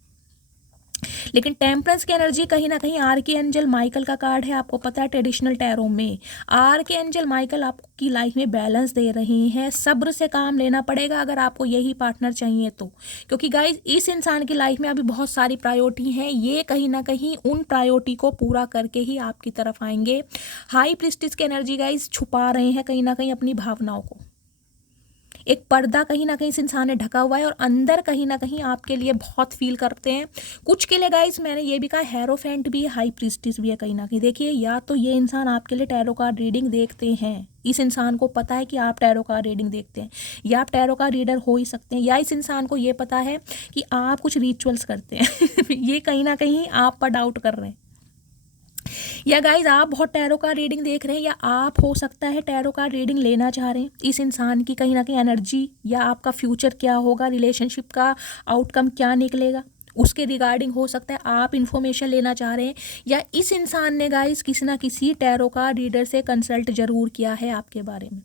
लेकिन टेम्परेंस की एनर्जी कहीं ना कहीं आर्की एंजल माइकल का कार्ड है। आपको पता है ट्रेडिशनल टैरो में आर्की एंजल माइकल आपकी लाइफ में बैलेंस दे रहे हैं। सब्र से काम लेना पड़ेगा अगर आपको यही पार्टनर चाहिए तो, क्योंकि गाइज इस इंसान की लाइफ में अभी बहुत सारी प्रायोरिटी हैं। ये कहीं ना कहीं उन प्रायोरिटी को पूरा करके ही आपकी तरफ आएंगे। हाई प्रीस्टिस की एनर्जी गाइज छुपा रहे हैं कहीं ना कहीं अपनी भावनाओं को। एक पर्दा कहीं ना कहीं इस इंसान ने ढका हुआ है और अंदर कहीं ना कहीं आपके लिए बहुत फील करते हैं। कुछ के लिए गाइस मैंने ये भी कहा हेरोफेंट भी है, हाई प्रीस्टिस भी है कहीं ना कहीं। देखिए या तो ये इंसान आपके लिए टैरो कार्ड रीडिंग देखते हैं, इस इंसान को पता है कि आप टैरो कार्ड रीडिंग देखते हैं, या आप टैरो कार्ड रीडर हो ही सकते हैं, या इस इंसान को ये पता है कि आप कुछ रिचुअल्स करते हैं ये कहीं ना कहीं आप पर डाउट कर रहे हैं। या गाइज आप बहुत टैरो का रीडिंग देख रहे हैं, या आप हो सकता है टैरो का रीडिंग लेना चाह रहे हैं। इस इंसान की कहीं ना कहीं एनर्जी या आपका फ्यूचर क्या होगा, रिलेशनशिप का आउटकम क्या निकलेगा, उसके रिगार्डिंग हो सकता है आप इन्फॉर्मेशन लेना चाह रहे हैं। या इस इंसान ने गाइज किसी ना किसी टैरो का रीडर से कंसल्ट जरूर किया है आपके बारे में,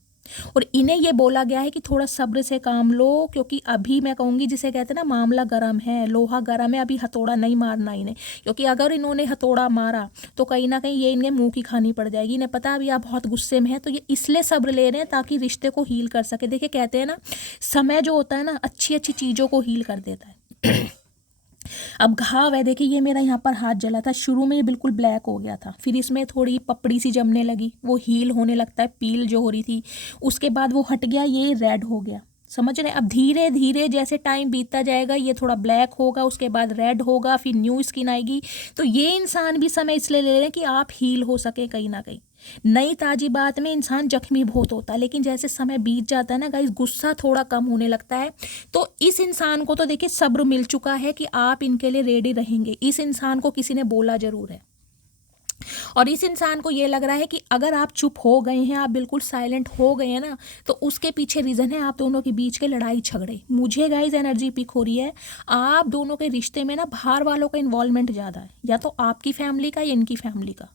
और इन्हें ये बोला गया है कि थोड़ा सब्र से काम लो, क्योंकि अभी मैं कहूँगी जिसे कहते हैं ना मामला गर्म है, लोहा गर्म है, अभी हथौड़ा नहीं मारना इन्हें, क्योंकि अगर इन्होंने हथौड़ा मारा तो कहीं ना कहीं ये इन्हें मुंह की खानी पड़ जाएगी। इन्हें पता अभी आप बहुत गुस्से में हैं, तो ये इसलिए सब्र ले रहे हैं ताकि रिश्ते को हील कर सके। देखिए कहते हैं ना समय जो होता है ना अच्छी अच्छी चीज़ों को हील कर देता है अब घाव है, देखिए ये मेरा यहाँ पर हाथ जला था, शुरू में ये बिल्कुल ब्लैक हो गया था, फिर इसमें थोड़ी पपड़ी सी जमने लगी, वो हील होने लगता है, पील जो हो रही थी, उसके बाद वो हट गया, ये रेड हो गया। समझ रहे हैं? अब धीरे धीरे जैसे टाइम बीतता जाएगा ये थोड़ा ब्लैक होगा, उसके बाद रेड होगा, फिर न्यू स्किन आएगी। तो ये इंसान भी समय इसलिए ले रहे हैं कि आप हील हो सके कहीं ना कहीं। नई ताजी बात में इंसान जख्मी बहुत होता है, लेकिन जैसे समय बीत जाता है ना गाइस गुस्सा थोड़ा कम होने लगता है। तो इस इंसान को तो देखिए सब्र मिल चुका है कि आप इनके लिए रेडी रहेंगे। इस इंसान को किसी ने बोला जरूर है, और इस इंसान को ये लग रहा है कि अगर आप चुप हो गए हैं, आप बिल्कुल साइलेंट हो गए हैं ना, तो उसके पीछे रीज़न है आप दोनों के बीच के लड़ाई झगड़े। मुझे गाइस एनर्जी पिक हो रही है आप दोनों के रिश्ते में ना बाहर वालों का इन्वॉल्वमेंट ज़्यादा है, या तो आपकी फैमिली का या इनकी फैमिली का।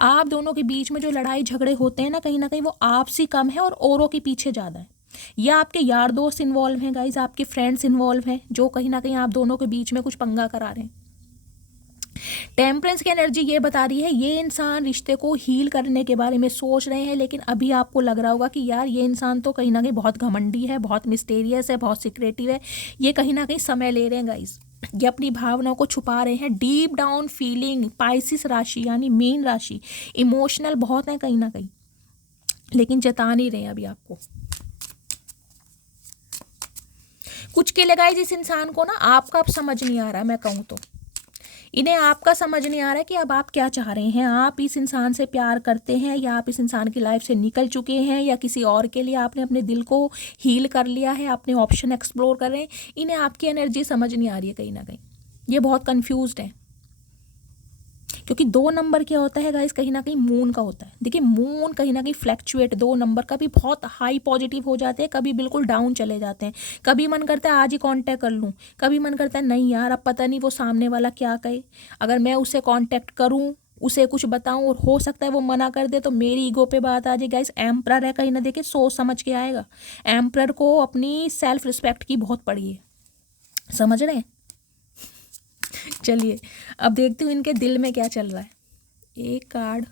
आप दोनों के बीच में जो लड़ाई झगड़े होते हैं ना कहीं वो आपसी कम है और औरों के पीछे ज़्यादा है। या आपके यार दोस्त इन्वॉल्व हैं गाइज, आपके फ्रेंड्स इन्वॉल्व हैं जो कहीं ना कहीं आप दोनों के बीच में कुछ पंगा करा रहे हैं। टेम्परेंस की एनर्जी ये बता रही है ये इंसान रिश्ते को हील करने के बारे में सोच रहे हैं, लेकिन अभी आपको लग रहा होगा कि यार ये इंसान तो कहीं ना कहीं बहुत घमंडी है, बहुत मिस्टीरियस है, बहुत सीक्रेटिव है, ये कहीं ना कहीं समय ले रहे हैं गाइज, ये अपनी भावनाओं को छुपा रहे हैं। डीप डाउन फीलिंग, पाइसिस राशि यानी मीन राशि, इमोशनल बहुत है कहीं ना कहीं, लेकिन जता नहीं रहे अभी आपको। कुछ के लगाए जिस इंसान को ना आपका अब समझ नहीं आ रहा, मैं कहूँ तो इन्हें आपका समझ नहीं आ रहा है कि अब आप क्या चाह रहे हैं। आप इस इंसान से प्यार करते हैं, या आप इस इंसान की लाइफ से निकल चुके हैं, या किसी और के लिए आपने अपने दिल को हील कर लिया है, अपने ऑप्शन एक्सप्लोर कर रहे हैं। इन्हें आपकी एनर्जी समझ नहीं आ रही है कहीं ना कहीं, ये बहुत कंफ्यूज्ड है। क्योंकि 2 नंबर क्या होता है गाइस, कहीं ना कहीं मून का होता है। देखिए मून कहीं ना कहीं फ्लैक्चुएट, 2 नंबर कभी बहुत हाई पॉजिटिव हो जाते हैं, कभी बिल्कुल डाउन चले जाते हैं। कभी मन करता है आज ही कांटेक्ट कर लूँ, कभी मन करता है नहीं यार अब पता नहीं वो सामने वाला क्या कहे, अगर मैं उससे कांटेक्ट करूँ, उसे कुछ बताऊं और हो सकता है वो मना कर दे तो मेरी ईगो पे बात आ जाए। गाइस एम्परर है कहीं ना, देखिए सोच समझ के आएगा। एम्परर को अपनी सेल्फ रिस्पेक्ट की बहुत पड़ी है, समझ रहे हैं? चलिए अब देखती हूँ इनके दिल में क्या चल रहा है। एक कार्ड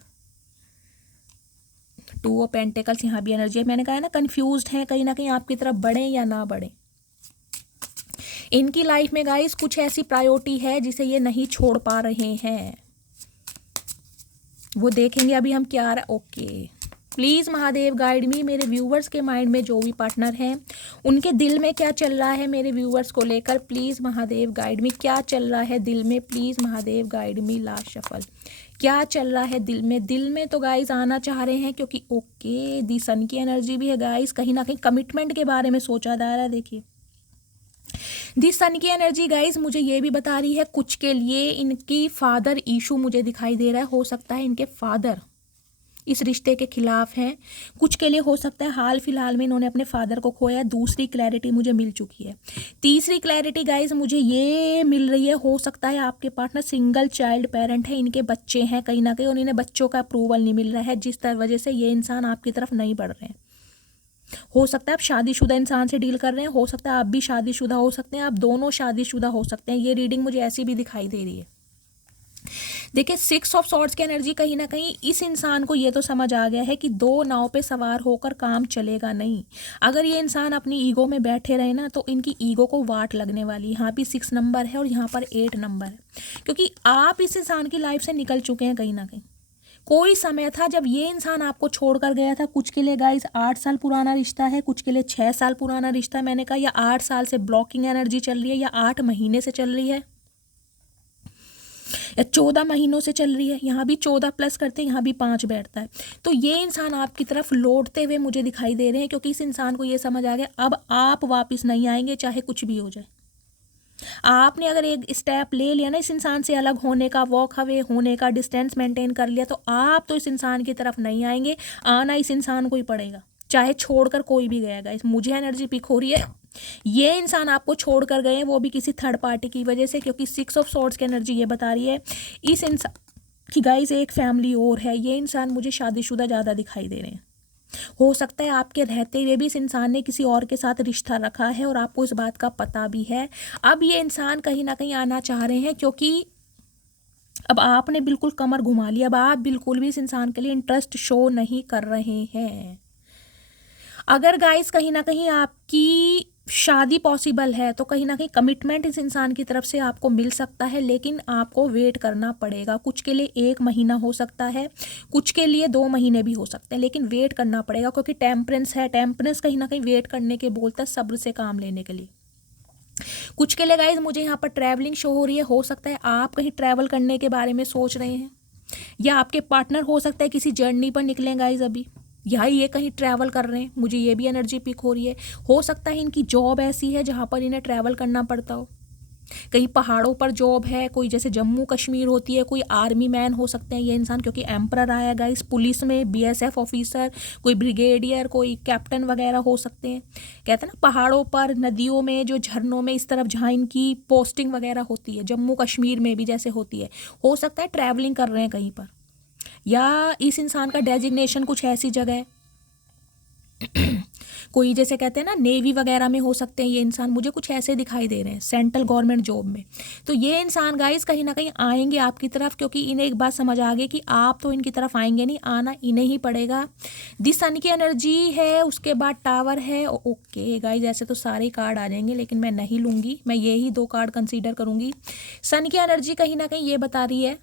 2 ऑफ पेंटिकल्स, यहाँ भी एनर्जी है। मैंने कहा है ना कंफ्यूज्ड है कहीं ना कहीं, आपकी तरफ बढ़े या ना बढ़े। इनकी लाइफ में गाइस कुछ ऐसी प्रायोरिटी है जिसे ये नहीं छोड़ पा रहे हैं, वो देखेंगे अभी हम क्या रहा। ओके प्लीज़ महादेव गाइड मी, मेरे व्यूवर्स के माइंड में जो भी पार्टनर हैं उनके दिल में क्या चल रहा है मेरे व्यूवर्स को लेकर। प्लीज़ महादेव गाइड मी, क्या चल रहा है दिल में, please Mahadev guide me. Last shuffle, क्या चल रहा है दिल में। दिल में तो गाइस आना चाह रहे हैं क्योंकि ओके दी सन की एनर्जी भी है गाइस, कहीं ना कहीं कमिटमेंट के बारे में सोचा जा रहा है। देखिए दी सन की एनर्जी गाइस मुझे ये भी बता रही है कुछ के लिए इनकी फादर इशू मुझे दिखाई दे रहा है। हो सकता है इनके फादर इस रिश्ते के खिलाफ हैं, कुछ के लिए हो सकता है हाल फिलहाल में इन्होंने अपने फादर को खोया। दूसरी क्लैरिटी मुझे मिल चुकी है। तीसरी क्लैरिटी गाइस मुझे ये मिल रही है, हो सकता है आपके पार्टनर सिंगल चाइल्ड पेरेंट है, इनके बच्चे हैं कहीं ना कहीं और इन्हें बच्चों का अप्रूवल नहीं मिल रहा है, जिस वजह से ये इंसान आपकी तरफ नहीं बढ़ रहे हैं। हो सकता है आप शादीशुदा इंसान से डील कर रहे हैं, हो सकता है आप भी शादीशुदा हो सकते हैं, आप दोनों शादीशुदा हो सकते हैं। ये रीडिंग मुझे ऐसी भी दिखाई दे रही है। देखिए 6 ऑफ सॉर्ड्स की एनर्जी कहीं ना कहीं इस इंसान को ये तो समझ आ गया है कि 2 नाव पे सवार होकर काम चलेगा नहीं। अगर ये इंसान अपनी ईगो में बैठे रहे ना तो इनकी ईगो को वाट लगने वाली। यहाँ भी 6 नंबर है और यहाँ पर 8 नंबर है, क्योंकि आप इस इंसान की लाइफ से निकल चुके हैं कहीं ना कहीं। कोई समय था जब ये इंसान आपको छोड़कर गया था, कुछ के लिए गाइस 8 साल पुराना रिश्ता है, कुछ के लिए 6 साल पुराना रिश्ता है, मैंने कहा, या 8 साल से ब्लॉकिंग एनर्जी चल रही है, या 8 महीने से चल रही है, या 14 महीनों से चल रही है। यहाँ भी 14 प्लस करते हैं, यहाँ भी 5 बैठता है। तो ये इंसान आपकी तरफ लौटते हुए मुझे दिखाई दे रहे हैं, क्योंकि इस इंसान को ये समझ आ गया अब आप वापस नहीं आएंगे, चाहे कुछ भी हो जाए। आपने अगर एक स्टेप ले लिया ना इस इंसान से अलग होने का, वॉक अवे होने का, डिस्टेंस मेंटेन कर लिया, तो आप तो इस इंसान की तरफ नहीं आएंगे, आना इस इंसान को ही पड़ेगा, चाहे छोड़कर कोई भी गएगा। इस मुझे एनर्जी पिक हो रही है, ये इंसान आपको छोड़कर गए हैं, वो भी किसी थर्ड पार्टी की वजह से, क्योंकि 6 ऑफ सॉर्ड्स की एनर्जी ये बता रही है इस इंसान की गाइस एक फैमिली और है। ये इंसान मुझे शादीशुदा ज़्यादा दिखाई दे रहे हैं। हो सकता है आपके रहते हुए भी इस इंसान ने किसी और के साथ रिश्ता रखा है और आपको इस बात का पता भी है। अब ये इंसान कहीं ना कहीं आना चाह रहे हैं, क्योंकि अब आपने बिल्कुल कमर घुमा लिया, अब आप बिल्कुल भी इस इंसान के लिए इंटरेस्ट शो नहीं कर रहे हैं। अगर गाइस कहीं ना कहीं आपकी शादी पॉसिबल है तो कहीं ना कहीं कमिटमेंट इस इंसान की तरफ से आपको मिल सकता है, लेकिन आपको वेट करना पड़ेगा। कुछ के लिए 1 महीना हो सकता है, कुछ के लिए 2 महीने भी हो सकते हैं, लेकिन वेट करना पड़ेगा, क्योंकि टेम्परेंस है। टेम्परेंस कहीं ना कहीं वेट करने के बोलता है, सब्र से काम लेने के लिए। कुछ के लिए गाइज मुझे यहाँ पर ट्रैवलिंग शो हो रही है। हो सकता है आप कहीं ट्रैवल करने के बारे में सोच रहे हैं, या आपके पार्टनर हो सकता है किसी जर्नी पर निकले गाइज अभी, या ये कहीं ट्रैवल कर रहे हैं, मुझे ये भी एनर्जी पिक हो रही है। हो सकता है इनकी जॉब ऐसी है जहाँ पर इन्हें ट्रैवल करना पड़ता हो, कहीं पहाड़ों पर जॉब है, कोई जैसे जम्मू कश्मीर होती है, कोई आर्मी मैन हो सकते हैं ये इंसान, क्योंकि एम्परर आया गाइस, पुलिस में बीएसएफ ऑफिसर, कोई ब्रिगेडियर, कोई कैप्टन वगैरह हो सकते हैं। कहते हैं ना पहाड़ों पर, नदियों में, जो झरनों में, इस तरफ जहाँ इनकी पोस्टिंग वगैरह होती है, जम्मू कश्मीर में भी जैसे होती है। हो सकता है ट्रैवलिंग कर रहे हैं कहीं पर, या इस इंसान का डेजिग्नेशन कुछ ऐसी जगह है कोई जैसे कहते हैं ना नेवी वगैरह में हो सकते हैं ये इंसान, मुझे कुछ ऐसे दिखाई दे रहे हैं, सेंट्रल गवर्नमेंट जॉब में। तो ये इंसान गाइस कहीं ना कहीं आएंगे आपकी तरफ, क्योंकि इन्हें एक बात समझ आ गई कि आप तो इनकी तरफ आएंगे नहीं, आना इन्हें ही पड़ेगा। दी सन की एनर्जी है, उसके बाद टावर है। ओके गाइस, ऐसे तो सारे कार्ड आ जाएंगे, लेकिन मैं नहीं लूँगी, मैं यही 2 कार्ड कंसीडर करूँगी। सन की एनर्जी कहीं ना कहीं ये बता रही है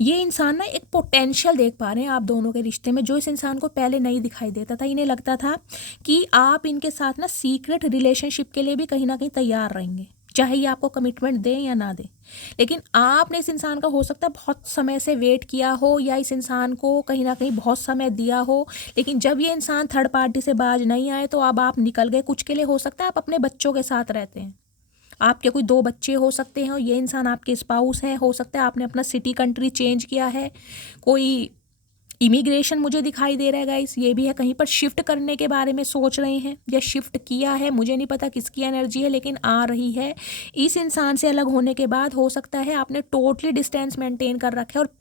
ये इंसान ना एक पोटेंशियल देख पा रहे हैं आप दोनों के रिश्ते में, जो इस इंसान को पहले नहीं दिखाई देता था। इन्हें लगता था कि आप इनके साथ ना सीक्रेट रिलेशनशिप के लिए भी कहीं ना कहीं तैयार रहेंगे, चाहे ये आपको कमिटमेंट दें या ना दें। लेकिन आपने इस इंसान का हो सकता है बहुत समय से वेट किया हो, या इस इंसान को कहीं ना कहीं बहुत समय दिया हो, लेकिन जब ये इंसान थर्ड पार्टी से बाज नहीं आए तो अब आप निकल गए। कुछ के लिए हो सकता है आप अपने बच्चों के साथ रहते हैं, आपके कोई 2 बच्चे हो सकते हैं और ये इंसान आपके स्पाउस है। हो सकता है आपने अपना सिटी कंट्री चेंज किया है, कोई इमिग्रेशन मुझे दिखाई दे रहा है गाइस, ये भी है। कहीं पर शिफ्ट करने के बारे में सोच रहे हैं या शिफ्ट किया है, मुझे नहीं पता किसकी एनर्जी है, लेकिन आ रही है। इस इंसान से अलग होने के बाद हो सकता है आपने टोटली डिस्टेंस मेंटेन कर रखा है और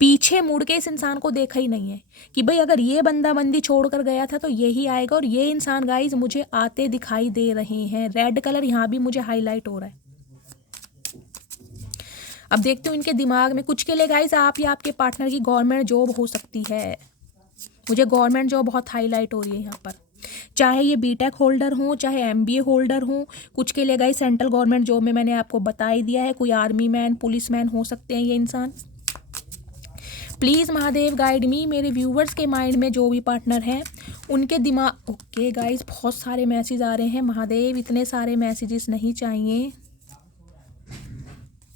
पीछे मुड़ के इस इंसान को देखा ही नहीं है कि भाई अगर ये बंदा बंदी छोड़ कर गया था तो यही आएगा। और ये इंसान गाइज मुझे आते दिखाई दे रहे हैं। रेड कलर यहाँ भी मुझे हाईलाइट हो रहा है। अब देखते हो इनके दिमाग में, कुछ के लिए गाइज आप या आपके पार्टनर की गवर्नमेंट जॉब हो सकती है। मुझे गवर्नमेंट जॉब बहुत हाईलाइट हो रही है यहाँ पर, चाहे ये बीटेक होल्डर हो, चाहे एमबीए होल्डर हो। कुछ के लिए गाइज सेंट्रल गवर्नमेंट जॉब में मैंने आपको बता ही दिया है, कोई आर्मी मैन, पुलिस मैन हो सकते हैं ये इंसान। प्लीज़ महादेव गाइड मी, मेरे व्यूवर्स के माइंड में जो भी पार्टनर हैं उनके दिमाग। ओके गाइस, बहुत सारे मैसेज आ रहे हैं। महादेव इतने सारे मैसेजेस नहीं चाहिए,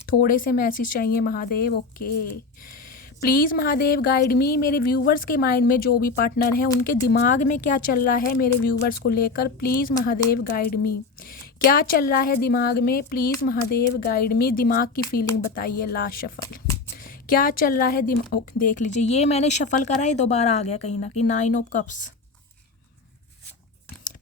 थोड़े से मैसेज चाहिए Mahadev. Okay please Mahadev guide मी, मेरे व्यूवर्स के माइंड में जो भी पार्टनर हैं उनके दिमाग में क्या चल रहा है मेरे व्यूवर्स को लेकर। प्लीज़ महादेव गाइड मी, क्या चल रहा है दिमाग में, प्लीज़ महादेव गाइड मी। दिमाग की फीलिंग बताइए। लास्ट शफल क्या चल रहा है दिमाग। देख लीजिए, ये मैंने शफल करा, ये दोबारा आ गया कहीं ना कहीं। 9 of cups,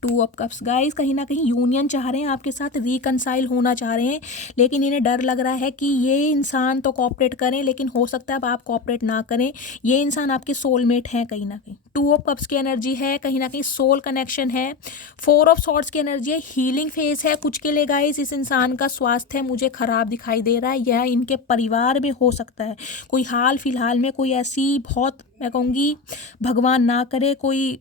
2 of cups. Guys कहीं ना कहीं यूनियन चाह रहे हैं आपके साथ, रिकनसाइल होना चाह रहे हैं, लेकिन इन्हें डर लग रहा है कि ये इंसान तो कॉपरेट करें, लेकिन हो सकता है अब आप कॉपरेट ना करें। ये इंसान आपके सोलमेट हैं कहीं ना कहीं। 2 ऑफ कप्स की एनर्जी है, कहीं ना कहीं सोल कनेक्शन है। 4 ऑफ सॉर्ड्स की एनर्जी है, हीलिंग फेज है। कुछ के लिए गाइस इस इंसान का स्वास्थ्य मुझे खराब दिखाई दे रहा है, यह इनके परिवार में हो सकता है। कोई हाल फिलहाल में कोई ऐसी बहुत, मैं कहूँगी भगवान ना करे, कोई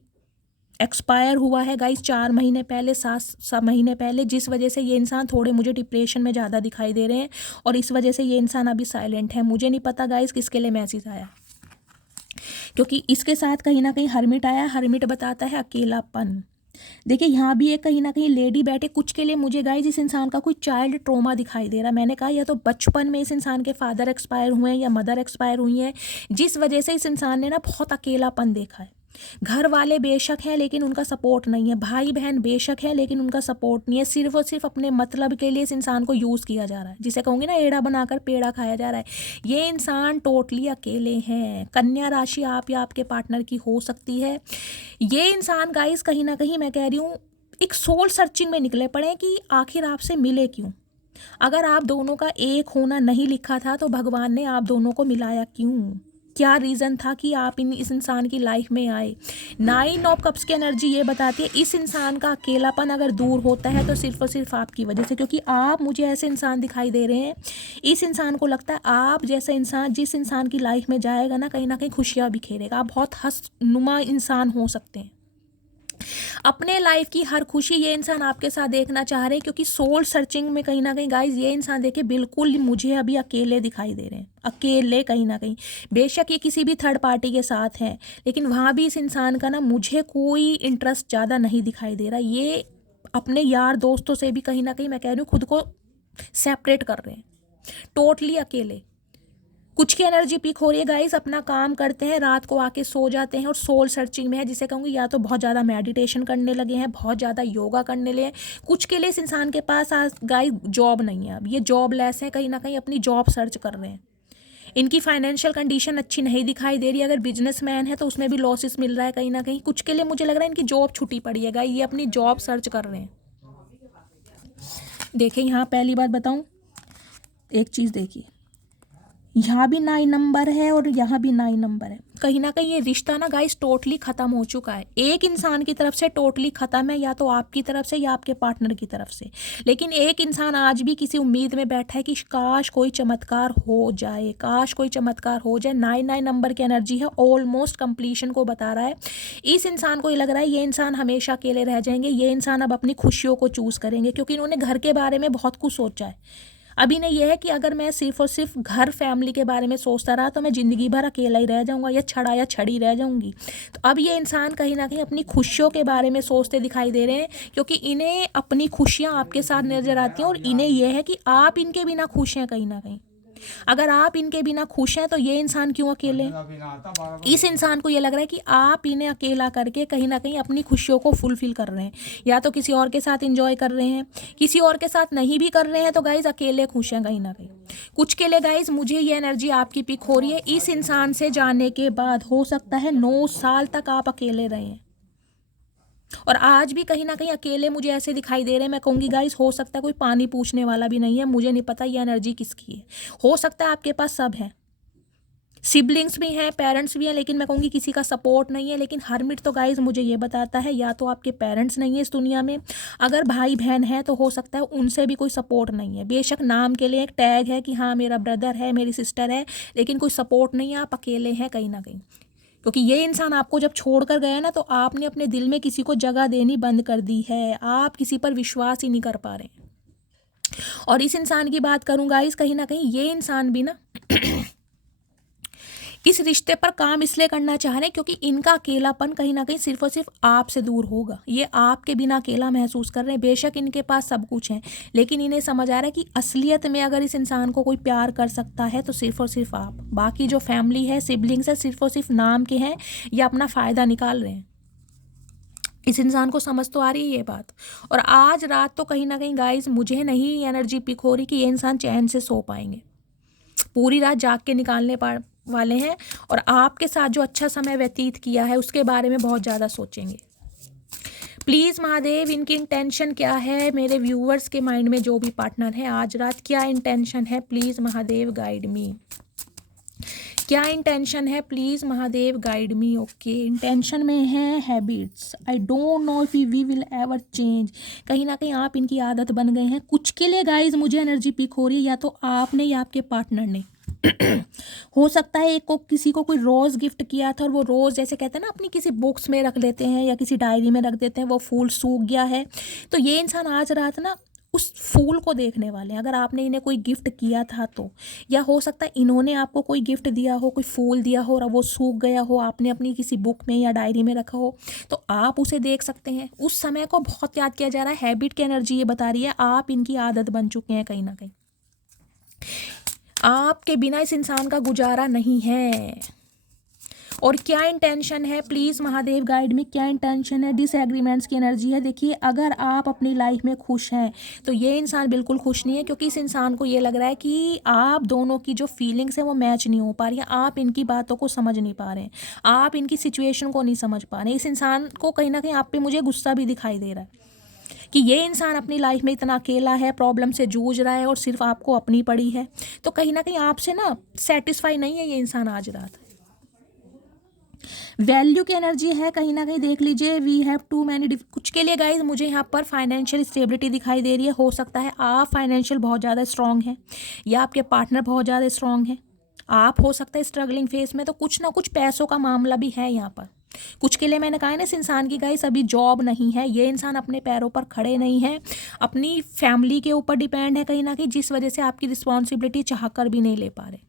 एक्सपायर हुआ है गाइस 4 महीने पहले, 7 महीने पहले, जिस वजह से ये इंसान थोड़े मुझे डिप्रेशन में ज़्यादा दिखाई दे रहे हैं और इस वजह से ये इंसान अभी साइलेंट है। मुझे नहीं पता गाइस किसके लिए मैसेज आया, क्योंकि इसके साथ कहीं ना कहीं हर्मिट आया। हर्मिट बताता है अकेलापन। देखिए यहाँ भी एक कहीं ना कहीं लेडी बैठे, कुछ के लिए मुझे गाइस इस इंसान का कोई चाइल्ड ट्रॉमा दिखाई दे रहा। मैंने कहा या तो बचपन में इस इंसान के फादर एक्सपायर हुए हैं या मदर एक्सपायर हुई हैं, जिस वजह से इस इंसान ने ना बहुत अकेलापन देखा है। घर वाले बेशक हैं लेकिन उनका सपोर्ट नहीं है, भाई बहन बेशक है लेकिन उनका सपोर्ट नहीं है। सिर्फ और सिर्फ अपने मतलब के लिए इस इंसान को यूज़ किया जा रहा है, जिसे कहूँगी ना एड़ा बनाकर पेड़ा खाया जा रहा है। ये इंसान टोटली अकेले हैं। कन्या राशि आप या आपके पार्टनर की हो सकती है। ये इंसान गाइस कहीं ना कहीं मैं कह रही हूँ एक सोल सर्चिंग में निकले पड़े कि आखिर आपसे मिले क्यों। अगर आप दोनों का एक होना नहीं लिखा था तो भगवान ने आप दोनों को मिलाया क्यों? क्या रीज़न था कि आप इस इंसान की लाइफ में आए? 9 ऑफ कप्स की एनर्जी ये बताती है इस इंसान का अकेलापन अगर दूर होता है तो सिर्फ और सिर्फ आपकी वजह से, क्योंकि आप मुझे ऐसे इंसान दिखाई दे रहे हैं, इस इंसान को लगता है आप जैसा इंसान जिस इंसान की लाइफ में जाएगा ना कहीं खुशियाँ बिखेरेगा। आप बहुत हंसनुमा इंसान हो सकते हैं। अपने लाइफ की हर खुशी ये इंसान आपके साथ देखना चाह रहे हैं, क्योंकि सोल सर्चिंग में कहीं ना कहीं गाइस ये इंसान देखे बिल्कुल मुझे अभी अकेले दिखाई दे रहे हैं, अकेले कहीं ना कहीं। बेशक ये किसी भी थर्ड पार्टी के साथ हैं लेकिन वहाँ भी इस इंसान का ना मुझे कोई इंटरेस्ट ज़्यादा नहीं दिखाई दे रहा। ये अपने यार दोस्तों से भी कहीं ना कहीं मैं कह रही हूँ खुद को सेपरेट कर रहे हैं, टोटली अकेले। कुछ की एनर्जी पीक हो रही है गाइस, अपना काम करते हैं, रात को आके सो जाते हैं और सोल सर्चिंग में है, जिसे कहूँगी या तो बहुत ज़्यादा मेडिटेशन करने लगे हैं, बहुत ज़्यादा योगा करने लगे हैं। कुछ के लिए इस इंसान के पास आज गाइस जॉब नहीं है, अब ये जॉब लेस है, कहीं ना कहीं अपनी जॉब सर्च कर रहे हैं। इनकी फाइनेंशियल कंडीशन अच्छी नहीं दिखाई दे रही। अगर बिजनेसमैन है तो उसमें भी लॉसेस मिल रहा है कहीं ना कहीं। कुछ के लिए मुझे लग रहा है इनकी जॉब छुट्टी पड़ी है गाइस, ये अपनी जॉब सर्च कर रहे हैं। देखिए यहाँ पहली बात बताऊँ एक चीज़, देखिए यहाँ भी 9 नंबर है और यहाँ भी 9 नंबर है। कहीं ना कहीं ये रिश्ता ना गाइस टोटली ख़त्म हो चुका है। एक इंसान की तरफ से टोटली ख़त्म है, या तो आपकी तरफ से या आपके पार्टनर की तरफ से। लेकिन एक इंसान आज भी किसी उम्मीद में बैठा है कि काश कोई चमत्कार हो जाए, काश कोई चमत्कार हो जाए। 9 नंबर की एनर्जी है, ऑलमोस्ट कंप्लीशन को बता रहा है। इस इंसान को ये लग रहा है ये इंसान हमेशा अकेले रह जाएंगे, ये इंसान अब अपनी खुशियों को चूज़ करेंगे, क्योंकि इन्होंने घर के बारे में बहुत कुछ सोचा है। अभी ने यह है कि अगर मैं सिर्फ और सिर्फ घर फैमिली के बारे में सोचता रहा तो मैं ज़िंदगी भर अकेला ही रह जाऊंगा या छड़ा या छड़ी रह जाऊंगी। तो अब ये इंसान कहीं ना कहीं अपनी खुशियों के बारे में सोचते दिखाई दे रहे हैं, क्योंकि इन्हें अपनी खुशियां आपके साथ नज़र आती हैं और इन्हें यह है कि आप इनके बिना खुश हैं कहीं ना कहीं। अगर आप इनके बिना खुश हैं तो ये इंसान क्यों अकेले हैं? इस इंसान को ये लग रहा है कि आप इन्हें अकेला करके कहीं ना कहीं अपनी खुशियों को फुलफिल कर रहे हैं, या तो किसी और के साथ एंजॉय कर रहे हैं, किसी और के साथ नहीं भी कर रहे हैं तो गाइज अकेले खुश हैं कहीं ना कहीं। कुछ के लिए गाइज मुझे ये एनर्जी आपकी पिक हो रही है, इस इंसान से जाने के बाद हो सकता है 9 साल तक आप अकेले रहें, और आज भी कहीं ना कहीं अकेले मुझे ऐसे दिखाई दे रहे हैं। मैं कहूँगी गाइस हो सकता है कोई पानी पूछने वाला भी नहीं है, मुझे नहीं पता ये एनर्जी किसकी है। हो सकता है आपके पास सब है, सिबलिंग्स भी हैं, पेरेंट्स भी हैं, लेकिन मैं कहूँगी किसी का सपोर्ट नहीं है। लेकिन हर्मिट तो गाइस मुझे ये बताता है या तो आपके पेरेंट्स नहीं है इस दुनिया में, अगर भाई बहन है तो हो सकता है उनसे भी कोई सपोर्ट नहीं है। बेशक नाम के लिए एक टैग है कि हाँ मेरा ब्रदर है, मेरी सिस्टर है, लेकिन कोई सपोर्ट नहीं है, आप अकेले हैं कहीं ना कहीं। क्योंकि ये इंसान आपको जब छोड़ कर गया ना तो आपने अपने दिल में किसी को जगह देनी बंद कर दी है, आप किसी पर विश्वास ही नहीं कर पा रहे। और इस इंसान की बात करूँ गाइस, कहीं ना कहीं ये इंसान भी ना इस रिश्ते पर काम इसलिए करना चाह रहे हैं क्योंकि इनका अकेलापन कहीं ना कहीं सिर्फ और सिर्फ आपसे दूर होगा। ये आपके बिना अकेला महसूस कर रहे हैं। बेशक इनके पास सब कुछ है, लेकिन इन्हें समझ आ रहा है कि असलियत में अगर इस इंसान को कोई प्यार कर सकता है तो सिर्फ और सिर्फ आप। बाकी जो फैमिली है, सिबलिंग्स है, सिर्फ और सिर्फ नाम के हैं या अपना फ़ायदा निकाल रहे हैं। इस इंसान को समझ तो आ रही है ये बात। और आज रात तो कहीं ना कहीं गाइस मुझे नहीं एनर्जी पिक हो रही कि ये इंसान चैन से सो पाएंगे, पूरी रात जाग के निकालने वाले हैं, और आपके साथ जो अच्छा समय व्यतीत किया है उसके बारे में बहुत ज़्यादा सोचेंगे। प्लीज़ महादेव इनकी इंटेंशन क्या है, मेरे व्यूअर्स के माइंड में जो भी पार्टनर है आज रात क्या इंटेंशन है, प्लीज़ महादेव गाइड मी। क्या इंटेंशन है, please Mahadev guide me. Okay, intention में है habits, I don't know if we will ever change. कहीं ना कहीं आप इनकी आदत बन गए हैं। कुछ के लिए गाइज मुझे एनर्जी पिक हो रही है या तो आपने या आपके पार्टनर ने। हो सकता है एक को किसी को कोई रोज़ गिफ्ट किया था और वो रोज़ जैसे कहते हैं ना अपनी किसी बुक्स में रख लेते हैं या किसी डायरी में रख देते हैं, वो फूल सूख गया है। तो ये इंसान आज रात ना उस फूल को देखने वाले हैं, अगर आपने इन्हें कोई गिफ्ट किया था तो। या हो सकता है इन्होंने आपको कोई गिफ्ट दिया हो, कोई फूल दिया हो और वो सूख गया हो, आपने अपनी किसी बुक में या डायरी में रखा हो, तो आप उसे देख सकते हैं। उस समय को बहुत याद किया जा रहा है। हैबिट की एनर्जी ये बता रही है आप इनकी आदत बन चुके हैं कहीं ना कहीं। आपके बिना इस इंसान का गुजारा नहीं है। और क्या इंटेंशन है, प्लीज़ महादेव गाइड में क्या इंटेंशन है। डिसएग्रीमेंट्स की एनर्जी है। देखिए अगर आप अपनी लाइफ में खुश हैं तो ये इंसान बिल्कुल खुश नहीं है, क्योंकि इस इंसान को ये लग रहा है कि आप दोनों की जो फीलिंग्स हैं वो मैच नहीं हो पा रही है। आप इनकी बातों को समझ नहीं पा रहे हैं, आप इनकी सिचुएशन को नहीं समझ पा रहे हैं। इस इंसान को कहीं ना कहीं आप पे मुझे गुस्सा भी दिखाई दे रहा है कि ये इंसान अपनी लाइफ में इतना अकेला है, प्रॉब्लम से जूझ रहा है और सिर्फ आपको अपनी पड़ी है। तो कहीं ना कहीं आपसे ना सेटिस्फाई नहीं है ये इंसान आज रात। वैल्यू की एनर्जी है कहीं ना कहीं, देख लीजिए वी हैव टू मैनी। कुछ के लिए गाइज मुझे यहाँ पर फाइनेंशियल स्टेबिलिटी दिखाई दे रही है। हो सकता है आप फाइनेंशियल बहुत ज़्यादा स्ट्रांग हैं या आपके पार्टनर बहुत ज़्यादा स्ट्रांग है। आप हो सकता है स्ट्रगलिंग फेस में, तो कुछ ना कुछ पैसों का मामला भी है यहाँ पर। कुछ के लिए मैंने कहा है ना इस इंसान की गाइस अभी जॉब नहीं है, ये इंसान अपने पैरों पर खड़े नहीं है, अपनी फैमिली के ऊपर डिपेंड है कहीं ना कहीं, जिस वजह से आपकी रिस्पॉन्सिबिलिटी चाहकर भी नहीं ले पा रहे।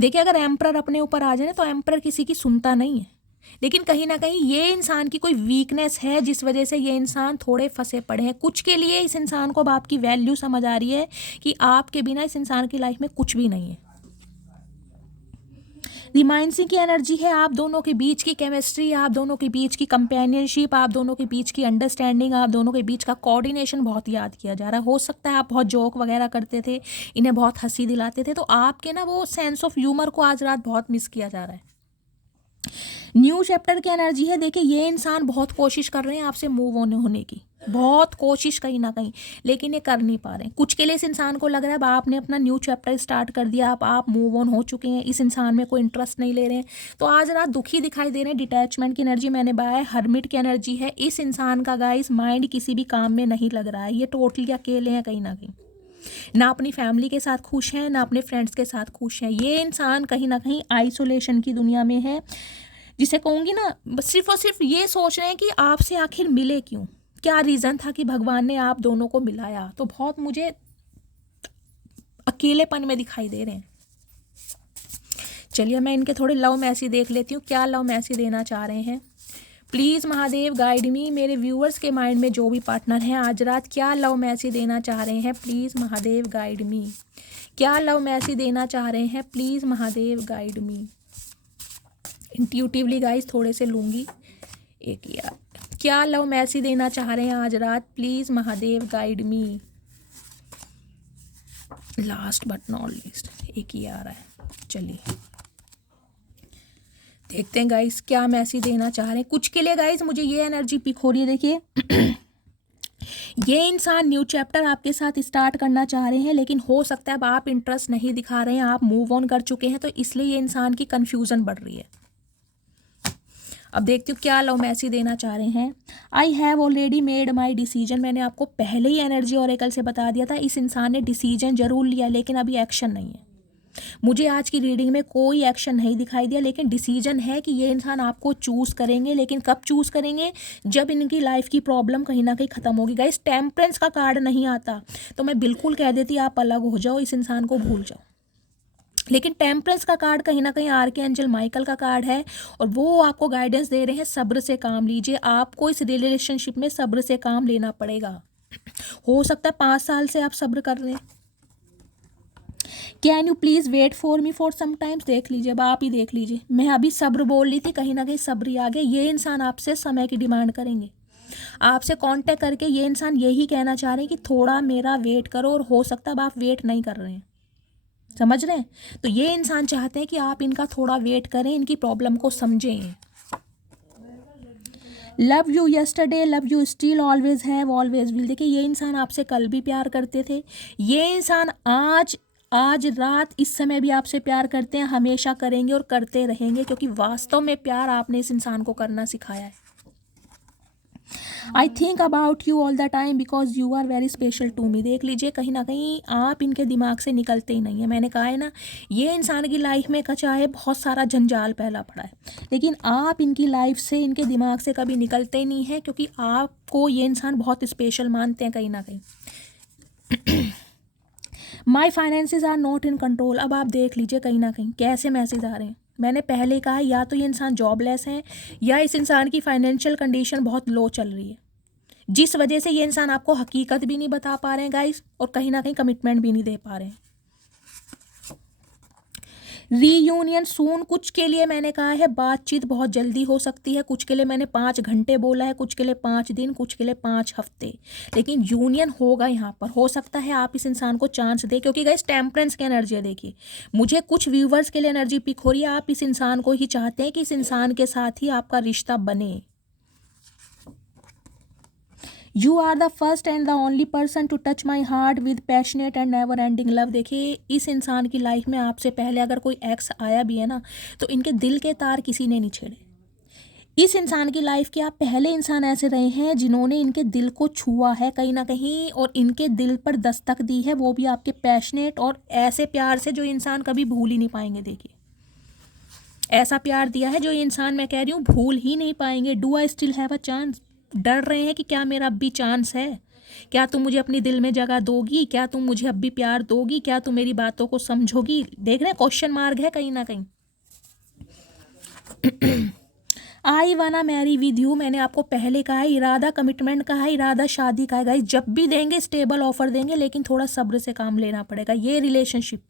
देखिए अगर एम्परर अपने ऊपर आ जाए तो एम्परर किसी की सुनता नहीं है, लेकिन कहीं ना कहीं ये इंसान की कोई वीकनेस है जिस वजह से ये इंसान थोड़े फंसे पड़े हैं। कुछ के लिए इस इंसान को अब आपकी वैल्यू समझ आ रही है कि आपके बिना इस इंसान की लाइफ में कुछ भी नहीं है। रिमाइंसिंग की एनर्जी है आप दोनों के बीच की केमिस्ट्री, आप दोनों के बीच की कंपेनियनशिप, आप दोनों के बीच की अंडरस्टैंडिंग, आप दोनों के बीच का कोऑर्डिनेशन बहुत याद किया जा रहा है। हो सकता है आप बहुत जोक वगैरह करते थे, इन्हें बहुत हंसी दिलाते थे, तो आपके ना वो सेंस ऑफ ह्यूमर को आज रात बहुत मिस किया जा रहा है। न्यू चैप्टर की एनर्जी है। देखिए ये इंसान बहुत कोशिश कर रहे हैं आपसे मूव ऑन होने की, बहुत कोशिश कहीं ना कहीं, लेकिन ये कर नहीं पा रहे हैं। कुछ के लिए इस इंसान को लग रहा है अब आपने अपना न्यू चैप्टर स्टार्ट कर दिया, आप मूव ऑन हो चुके हैं, इस इंसान में कोई इंटरेस्ट नहीं ले रहे हैं, तो आज रात दुखी दिखाई दे रहे हैं। डिटैचमेंट की एनर्जी मैंने बताया, हर्मिट की एनर्जी है। इस इंसान का गाइस माइंड किसी भी काम में नहीं लग रहा है, ये टोटली अकेले हैं कहीं ना कहीं, ना अपनी फैमिली के साथ खुश हैं ना अपने फ्रेंड्स के साथ खुश हैं। ये इंसान कहीं ना कहीं आइसोलेशन की दुनिया में है, जिसे कहूँगी ना सिर्फ और सिर्फ ये सोच रहे हैं कि आपसे आखिर मिले क्यों, क्या रीज़न था कि भगवान ने आप दोनों को मिलाया। तो बहुत मुझे अकेलेपन में दिखाई दे रहे हैं। चलिए मैं इनके थोड़े लव मैसेज देख लेती हूँ, क्या लव मैसेज देना चाह रहे हैं। प्लीज़ महादेव गाइड मी, मेरे व्यूअर्स के माइंड में जो भी पार्टनर हैं आज रात क्या लव मैसेज देना चाह रहे हैं। प्लीज़ महादेव गाइड मी, क्या लव मैसेज देना चाह रहे हैं। Please Mahadev guide me. Intuitively guys थोड़े से लूँगी एक यार, क्या लव मैसेज देना चाह रहे हैं आज रात। Please Mahadev guide me. Last but not least एक ही आ रहा है, चलिए देखते हैं गाइस क्या मैसेज देना चाह रहे हैं। कुछ के लिए गाइस मुझे ये एनर्जी पिक हो रही है। देखिए ये इंसान न्यू चैप्टर आपके साथ स्टार्ट करना चाह रहे हैं, लेकिन हो सकता है अब आप इंटरेस्ट नहीं दिखा रहे हैं, आप मूव ऑन कर चुके हैं, तो इसलिए ये इंसान की कन्फ्यूज़न बढ़ रही है। अब देखती हूँ क्या लव मैसेज देना चाह रहे हैं। I have already made my decision, मैंने आपको पहले ही एनर्जी ऑरेकल से बता दिया था, इस इंसान ने डिसीजन जरूर लिया लेकिन अभी एक्शन नहीं है। मुझे आज की रीडिंग में कोई एक्शन नहीं दिखाई दिया, लेकिन डिसीजन है कि ये इंसान आपको चूज़ करेंगे, लेकिन कब चूज़ करेंगे, जब इनकी लाइफ की प्रॉब्लम कहीं ना कहीं ख़त्म होगी। गाइस टेम्परेंस का कार्ड नहीं आता तो मैं बिल्कुल कह देती आप अलग हो जाओ, इस इंसान को भूल जाओ, लेकिन टेम्परेंस का कार्ड कहीं ना कहीं आर्क एंजल माइकल का कार्ड है और वो आपको गाइडेंस दे रहे हैं सब्र से काम लीजिए। आपको इस रिलेशनशिप में सब्र से काम लेना पड़ेगा। हो सकता है 5 साल से आप सब्र कर रहे हैं। Can you please wait for me for some times, देख लीजिए अब आप ही देख लीजिए, मैं अभी सब्र बोल रही थी, कहीं ना कहीं सब्र ही आ गया। ये इंसान आपसे समय की डिमांड करेंगे, आपसे कांटेक्ट करके ये इंसान यही कहना चाह रहे हैं कि थोड़ा मेरा वेट करो, और हो सकता है अब आप वेट नहीं कर रहे हैं, समझ रहे हैं। तो ये इंसान चाहते हैं कि आप इनका थोड़ा वेट करें, इनकी प्रॉब्लम को समझें। Love you yesterday, love you still, always have, always will. देखिए ये इंसान आपसे कल भी प्यार करते थे, ये इंसान आज रात इस समय भी आपसे प्यार करते हैं, हमेशा करेंगे और करते रहेंगे, क्योंकि वास्तव में प्यार आपने इस इंसान को करना सिखाया है। I think about you all the time because you are very special to me. देख लीजिए कहीं ना कहीं आप इनके दिमाग से निकलते ही नहीं है। मैंने कहा है ना, ये इंसान की लाइफ में कचा है, बहुत सारा जंजाल फैला पड़ा है, लेकिन आप इनकी लाइफ से, इनके दिमाग से कभी निकलते ही नहीं है, क्योंकि आपको ये इंसान बहुत स्पेशल मानते हैं कहीं ना कहीं। My finances are not in control. अब आप देख लीजिए कहीं ना कहीं कैसे मैसेज आ रहे हैं। मैंने पहले कहा या तो ये इंसान जॉबलेस है या इस इंसान की फाइनेंशियल कंडीशन बहुत लो चल रही है, जिस वजह से ये इंसान आपको हकीकत भी नहीं बता पा रहे हैं गाइस, और कहीं ना कहीं कमिटमेंट भी नहीं दे पा रहे हैं। रीयूनियन सून, कुछ के लिए मैंने कहा है बातचीत बहुत जल्दी हो सकती है, कुछ के लिए मैंने 5 घंटे बोला है, कुछ के लिए 5 दिन, कुछ के लिए 5 हफ्ते, लेकिन यूनियन होगा यहाँ पर। हो सकता है आप इस इंसान को चांस दे, क्योंकि गाइस टेम्परेंस की एनर्जी है। देखिए मुझे कुछ व्यूवर्स के लिए एनर्जी पिक हो रही है, आप इस इंसान को ही चाहते हैं कि इस इंसान के साथ ही आपका रिश्ता बने। You are the first and the only person to touch my heart with passionate and never ending love. देखिए इस इंसान की लाइफ में आपसे पहले अगर कोई एक्स आया भी है ना, तो इनके दिल के तार किसी ने नहीं छेड़े। इस इंसान की लाइफ के आप पहले इंसान ऐसे रहे हैं जिन्होंने इनके दिल को छुआ है कहीं ना कहीं, और इनके दिल पर दस्तक दी है, वो भी आपके पैशनेट और ऐसे प्यार से जो इंसान कभी भूल ही नहीं पाएंगे। देखिए ऐसा प्यार दिया है जो ये इंसान, मैं कह रही हूँ, भूल ही नहीं पाएंगे। Do I still have a chance. डर रहे हैं कि क्या मेरा अब भी चांस है, क्या तुम मुझे अपनी दिल में जगह दोगी, क्या तुम मुझे अब भी प्यार दोगी, क्या तुम मेरी बातों को समझोगी। देख रहे हैं क्वेश्चन मार्क है कहीं ना कहीं। आई वाना मैरी विद यू, मैंने आपको पहले कहा है, इरादा कमिटमेंट का है, इरादा शादी का है गाइस। जब भी देंगे स्टेबल ऑफर देंगे, लेकिन थोड़ा सब्र से काम लेना पड़ेगा। ये रिलेशनशिप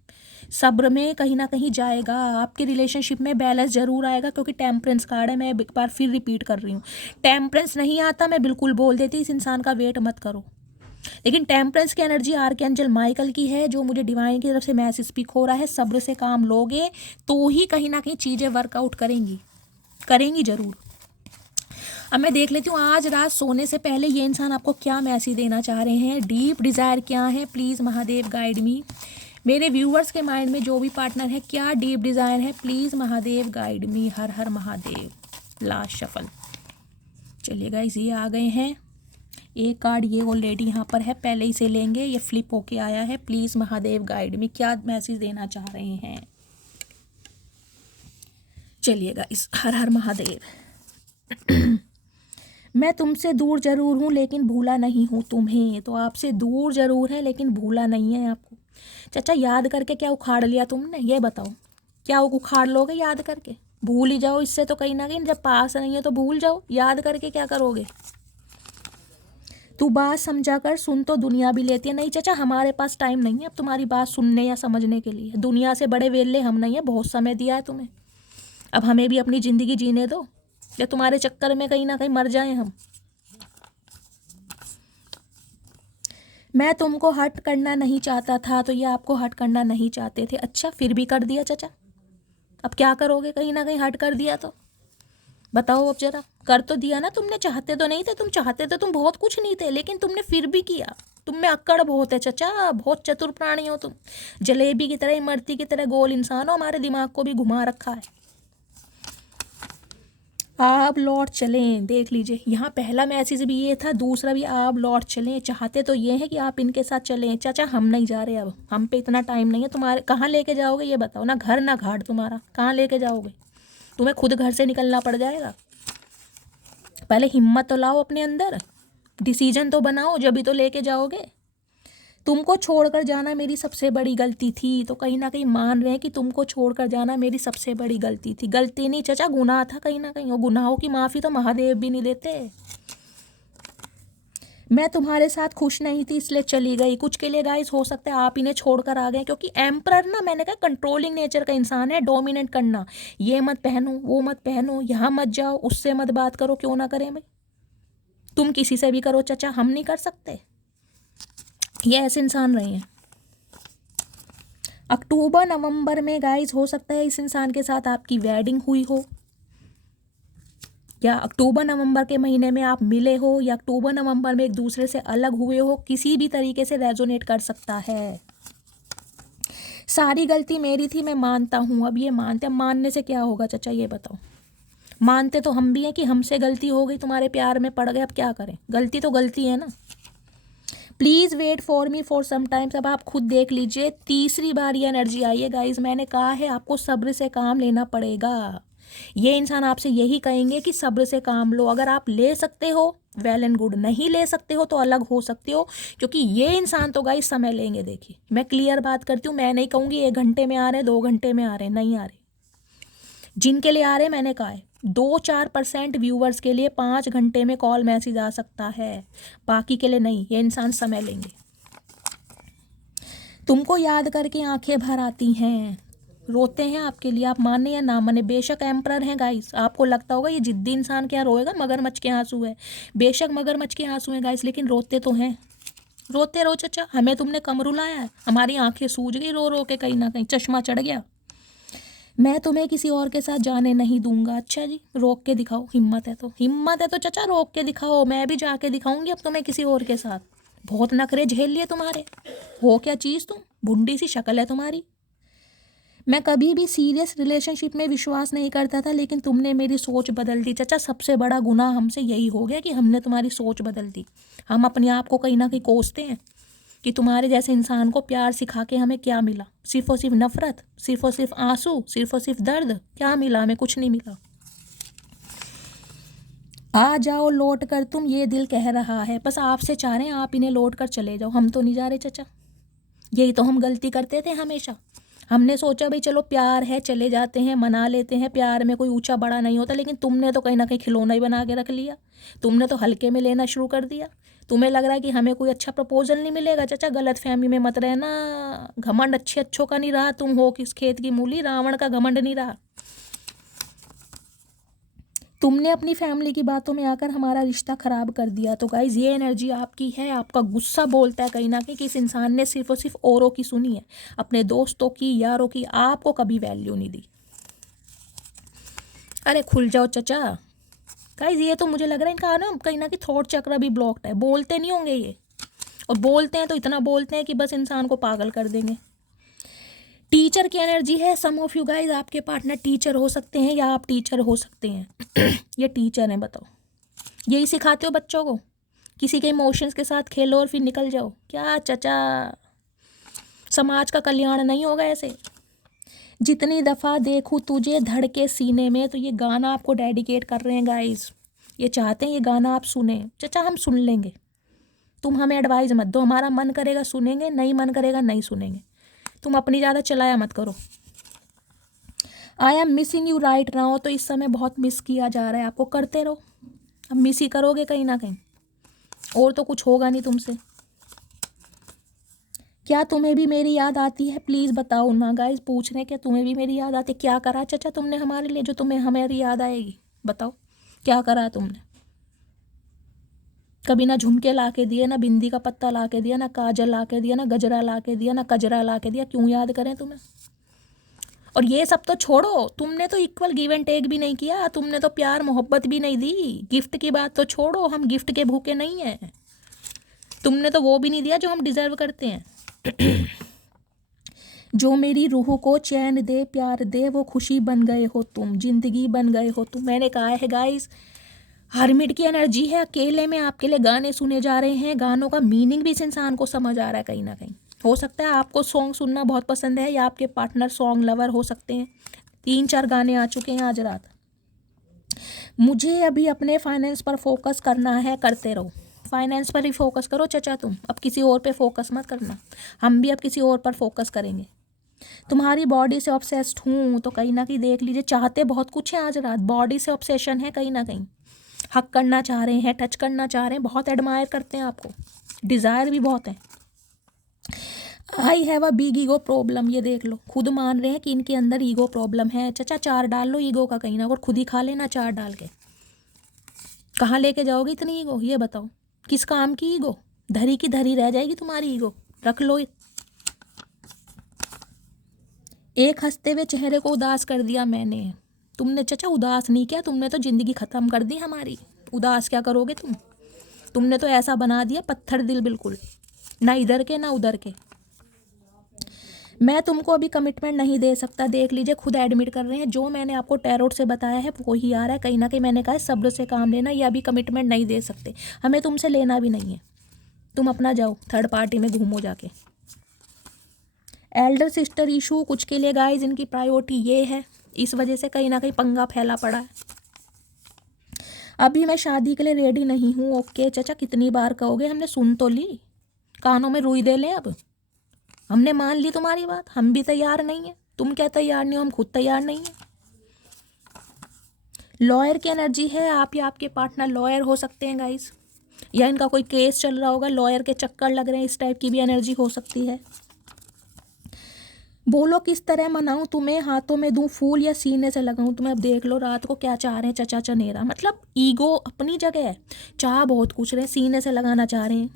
सब्र में कहीं ना कहीं जाएगा, आपके रिलेशनशिप में बैलेंस जरूर आएगा, क्योंकि टेम्परेंस कार्ड है। मैं एक बार फिर रिपीट कर रही हूँ, टेम्परेंस नहीं आता मैं बिल्कुल बोल देती, इस इंसान का वेट मत करो। लेकिन टेम्परेंस की एनर्जी आर्कएंजल माइकल की है, जो मुझे डिवाइन की तरफ से मैसेज स्पीक हो रहा है। सब्र से काम लोगे तो ही कहीं ना कहीं चीज़ें वर्कआउट करेंगी जरूर। अब मैं देख लेती हूँ आज रात सोने से पहले ये इंसान आपको क्या मैसेज देना चाह रहे हैं, डीप डिज़ायर क्या है। प्लीज़ महादेव गाइड मी। मेरे व्यूवर्स के माइंड में जो भी पार्टनर है, क्या डीप डिज़ायर है, प्लीज़ महादेव गाइड मी। हर हर महादेव। Last shuffle. चलिए गाइस ये आ गए हैं। एक कार्ड ये ऑलरेडी यहाँ पर है, पहले ही से लेंगे, ये फ्लिप होके आया है। प्लीज़ महादेव गाइड मी, क्या मैसेज देना चाह रहे हैं। चलिए गाइस हर हर महादेव। मैं तुमसे दूर जरूर हूँ लेकिन भूला नहीं हूँ तुम्हें। तो आपसे दूर जरूर है लेकिन भूला नहीं है आपको। चाचा याद करके क्या उखाड़ लिया तुमने, ये बताओ, क्या उखाड़ लोगे याद करके? भूल ही जाओ, इससे तो कहीं ना कहीं जब पास नहीं है तो भूल जाओ, याद करके क्या करोगे? तू बात समझा कर सुन तो दुनिया भी लेती है। नहीं चाचा हमारे पास टाइम नहीं है अब तुम्हारी बात सुनने या समझने के लिए। दुनिया से बड़े वेले हम नहीं है, बहुत समय दिया है तुम्हें, अब हमें भी अपनी ज़िंदगी जीने दो, या तुम्हारे चक्कर में कहीं ना कहीं मर जाएं हम। मैं तुमको हर्ट करना नहीं चाहता था, तो ये आपको हर्ट करना नहीं चाहते थे। अच्छा फिर भी कर दिया चाचा, अब क्या करोगे? कहीं ना कहीं हर्ट कर दिया तो बताओ अब जरा। कर तो दिया ना तुमने, चाहते तो नहीं थे, तुम चाहते थे, तुम बहुत कुछ नहीं थे, लेकिन तुमने फिर भी किया। तुम में अक्कड़ बहुत है चाचा, बहुत चतुर प्राणी हो तुम। जलेबी की तरह, इमरती की तरह गोल इंसान हो, हमारे दिमाग को भी घुमा रखा है। आप लौट चलें। देख लीजिए यहाँ पहला मैसेज भी ये था, दूसरा भी आप लौट चलें। चाहते तो ये है कि आप इनके साथ चलें। चाचा हम नहीं जा रहे, अब हम पे इतना टाइम नहीं है। तुम्हारे कहाँ लेके जाओगे ये बताओ ना, घर ना घाट तुम्हारा, कहाँ लेके जाओगे? तुम्हें खुद घर से निकलना पड़ जाएगा। पहले हिम्मत तो लाओ अपने अंदर, डिसीजन तो बनाओ, जब भी तो लेके जाओगे। तुमको छोड़कर जाना मेरी सबसे बड़ी गलती थी, तो कहीं ना कहीं मान रहे हैं कि तुमको छोड़कर जाना मेरी सबसे बड़ी गलती थी। गलती नहीं चाचा, गुनाह था कहीं ना कहीं, और गुनाहों की माफ़ी तो महादेव भी नहीं देते। मैं तुम्हारे साथ खुश नहीं थी इसलिए चली गई। कुछ के लिए गाइस हो सकता है आप इन्हें छोड़कर आ गए, क्योंकि एम्परर ना, मैंने कहा कंट्रोलिंग नेचर का इंसान है, डोमिनेट करना। ये मत पहनो, वो मत पहनो, यहाँ मत जाओ, उससे मत बात करो। क्यों ना करें भाई, तुम किसी से भी करो चाचा, हम नहीं कर सकते? ये ऐसे इंसान रहे हैं। अक्टूबर नवंबर में गाइस हो सकता है इस इंसान के साथ आपकी वेडिंग हुई हो, या अक्टूबर नवंबर के महीने में आप मिले हो, या अक्टूबर नवंबर में एक दूसरे से अलग हुए हो। किसी भी तरीके से रेजोनेट कर सकता है। सारी गलती मेरी थी, मैं मानता हूँ। अब ये मानते, मानने से क्या होगा चाचा ये बताओ? मानते तो हम भी हैं कि हमसे गलती हो गई, तुम्हारे प्यार में पड़ गए, अब क्या करें, गलती तो गलती है ना। Please wait for me for some times. अब आप खुद देख लीजिए, तीसरी बार ये एनर्जी आई है गाइज। मैंने कहा है आपको सब्र से काम लेना पड़ेगा। ये इंसान आपसे यही कहेंगे कि सब्र से काम लो। अगर आप ले सकते हो वेल एंड गुड, नहीं ले सकते हो तो अलग हो सकते हो, क्योंकि ये इंसान तो गाइज समय लेंगे। देखिए मैं क्लियर बात करती हूँ, मैं नहीं कहूँगी 1 घंटे में आ रहे हैं, 2 घंटे में आ रहे हैं, नहीं आ रहे। जिनके लिए आ रहे हैं मैंने कहा है 2-4% व्यूवर्स के लिए 5 घंटे में कॉल मैसेज आ सकता है, बाकी के लिए नहीं। ये इंसान समय लेंगे। तुमको याद करके आंखें भर आती हैं, रोते हैं आपके लिए, आप माने या ना माने। बेशक एम्परर हैं गाइस, आपको लगता होगा ये जिद्दी इंसान क्या रोएगा, मगरमच्छ के आंसू है। बेशक मगरमच्छ के आंसू हैं गाइस, लेकिन रोते तो हैं। रोते रहो चचा, हमें तुमने कम रुलाया है, हमारी आंखें सूज गई रो रो के, कहीं ना कहीं चश्मा चढ़ गया। मैं तुम्हें किसी और के साथ जाने नहीं दूंगा। अच्छा जी, रोक के दिखाओ, हिम्मत है तो, हिम्मत है तो चचा रोक के दिखाओ, मैं भी जाके दिखाऊंगी अब तुम्हें किसी और के साथ। बहुत नखरे झेल लिए तुम्हारे, हो क्या चीज़ तुम, भुंडी सी शक्ल है तुम्हारी। मैं कभी भी सीरियस रिलेशनशिप में विश्वास नहीं करता था, लेकिन तुमने मेरी सोच बदल दी। चचा सबसे बड़ा गुनाह हमसे यही हो गया कि हमने तुम्हारी सोच बदल दी। हम अपने आप को कहीं ना कहीं कोसते हैं कि तुम्हारे जैसे इंसान को प्यार सिखा के हमें क्या मिला, सिर्फ और सिर्फ नफरत, सिर्फ और सिर्फ आंसू, सिर्फ और सिर्फ दर्द। क्या मिला हमें, कुछ नहीं मिला। आ जाओ लौट कर तुम, ये दिल कह रहा है, बस आपसे चाह रहे हैं आप इन्हें लौट कर चले जाओ। हम तो नहीं जा रहे चचा, यही तो हम गलती करते थे हमेशा। हमने सोचा भाई चलो प्यार है, चले जाते हैं, मना लेते हैं, प्यार में कोई ऊंचा बड़ा नहीं होता। लेकिन तुमने तो कहीं ना कहीं खिलौना ही बना के रख लिया, तुमने तो हल्के में लेना शुरू कर दिया। तुम्हें लग रहा है कि हमें कोई अच्छा प्रपोजल नहीं मिलेगा। चाचा गलत फहमी में मत रहना, घमंड अच्छे अच्छों का नहीं रहा। तुम हो किस खेत की मूली, रावण का घमंड नहीं रहा। तुमने अपनी फैमिली की बातों में आकर हमारा रिश्ता ख़राब कर दिया। तो गाइज़ ये एनर्जी आपकी है, आपका गुस्सा बोलता है कहीं ना कहीं कि इस इंसान ने सिर्फ और सिर्फ औरों की सुनी है, अपने दोस्तों की, यारों की, आपको कभी वैल्यू नहीं दी। अरे खुल जाओ चचा। गाइज़ ये तो मुझे लग रहा है इनका ना कहीं ना कहीं थॉट चक्र भी ब्लॉक्ड है, बोलते नहीं होंगे ये, और बोलते हैं तो इतना बोलते हैं कि बस इंसान को पागल कर देंगे। टीचर की एनर्जी है। सम ऑफ यू गाइज, आपके पार्टनर टीचर हो सकते हैं या आप टीचर हो सकते हैं। ये टीचर हैं, बताओ यही सिखाते हो बच्चों को, किसी के इमोशंस के साथ खेलो और फिर निकल जाओ। क्या चचा, समाज का कल्याण नहीं होगा ऐसे। जितनी दफ़ा देखूँ तुझे धड़के सीने में, तो ये गाना आपको डेडिकेट कर रहे हैं गाइज। ये चाहते हैं ये गाना आप सुने। चचा हम सुन लेंगे, तुम हमें एडवाइस मत दो, हमारा मन करेगा सुनेंगे, नहीं मन करेगा नहीं सुनेंगे। तुम अपनी ज़्यादा चलाया मत करो। I am missing you right now, तो इस समय बहुत मिस किया जा रहा है आपको, करते रहो। अब मिस ही करोगे कहीं ना कहीं, और तो कुछ होगा नहीं तुमसे। क्या तुम्हें भी मेरी याद आती है, प्लीज़ बताओ ना। गाइज पूछ रहे हैं क्या तुम्हें भी मेरी याद आती है। क्या करा चाचा तुमने हमारे लिए जो तुम्हें हमारी याद आएगी, बताओ क्या करा तुमने। कभी ना झुमके ला के दिए, ना बिंदी का पत्ता ला के दिया, ना काजल ला के दिया, ना गजरा ला के दिया, ना कजरा ला के दिया। क्यों याद करें तुम्हें। और ये सब तो छोड़ो, तुमने तो इक्वल गिव एंड टेक भी नहीं किया, तुमने तो प्यार मोहब्बत भी नहीं दी। गिफ्ट की बात तो छोड़ो, हम गिफ्ट के भूखे नहीं हैं। तुमने तो वो भी नहीं दिया जो हम डिजर्व करते हैं। जो मेरी रूह को चैन दे, प्यार दे, वो खुशी बन गए हो तुम, जिंदगी बन गए हो तुम। मैंने कहा है गाइस, हरमिट की एनर्जी है। अकेले में आपके लिए गाने सुने जा रहे हैं, गानों का मीनिंग भी इस इंसान को समझ आ रहा है कहीं ना कहीं। हो सकता है आपको सॉन्ग सुनना बहुत पसंद है, या आपके पार्टनर सॉन्ग लवर हो सकते हैं। 3-4 गाने आ चुके हैं आज रात। मुझे अभी अपने फाइनेंस पर फोकस करना है, करते रहो। फाइनेंस पर ही फोकस करो चचा तुम, अब किसी और पे फोकस मत करना। हम भी अब किसी और पर फोकस करेंगे। तुम्हारी बॉडी से ऑब्सेस्ड हूँ, तो कहीं ना कहीं देख लीजिए, चाहते बहुत कुछ है आज रात, बॉडी से ऑब्सेशन है कहीं ना कहीं। हक करना चाह रहे हैं, टच करना चाह रहे हैं, बहुत एडमायर करते हैं आपको, डिज़ायर भी बहुत है। I have a big ego problem, ये देख लो, खुद मान रहे हैं कि इनके अंदर ईगो प्रॉब्लम है। चचा 4 डाल लो ईगो का कहीं ना, और खुद ही खा लेना 4 डाल के। कहाँ लेके जाओगे इतनी ईगो, ये बताओ। किस काम की ईगो, धरी की धरी रह जाएगी तुम्हारी ईगो, रख लो। एक हंसते हुए चेहरे को उदास कर दिया मैंने। तुमने चचा उदास नहीं किया, तुमने तो ज़िंदगी ख़त्म कर दी हमारी। उदास क्या करोगे तुमने तो ऐसा बना दिया पत्थर दिल, बिल्कुल ना इधर के ना उधर के। मैं तुमको अभी कमिटमेंट नहीं दे सकता, देख लीजिए खुद एडमिट कर रहे हैं, जो मैंने आपको टैरोट से बताया है वो ही आ रहा है। कहीं ना कहीं मैंने कहा है सब्र से काम लेना, ये अभी कमिटमेंट नहीं दे सकते, हमें तुमसे लेना भी नहीं है, तुम अपना जाओ थर्ड पार्टी में घूमो जाके। एल्डर सिस्टर इशू कुछ के लिए गाइज इनकी प्रायोरिटी ये है, इस वजह से कहीं ना कहीं पंगा फैला पड़ा है। अभी मैं शादी के लिए रेडी नहीं हूँ। ओके चाचा, कितनी बार कहोगे, हमने सुन तो ली, कानों में रुई दे लें अब, हमने मान ली तुम्हारी बात, हम भी तैयार नहीं है, तुम क्या तैयार नहीं हो, हम खुद तैयार नहीं है। लॉयर की एनर्जी है, आप या आपके पार्टनर लॉयर हो सकते हैं गाइज, या इनका कोई केस चल रहा होगा, लॉयर के चक्कर लग रहे हैं, इस टाइप की भी एनर्जी हो सकती है। बोलो किस तरह मनाऊं तुम्हें, हाथों में दूं फूल या सीने से लगाऊं तुम्हें। अब देख लो रात को क्या चाह रहे हैं चचा चनेरा, मतलब ईगो अपनी जगह है, चाह बहुत कुछ रहे, सीने से लगाना चाह रहे हैं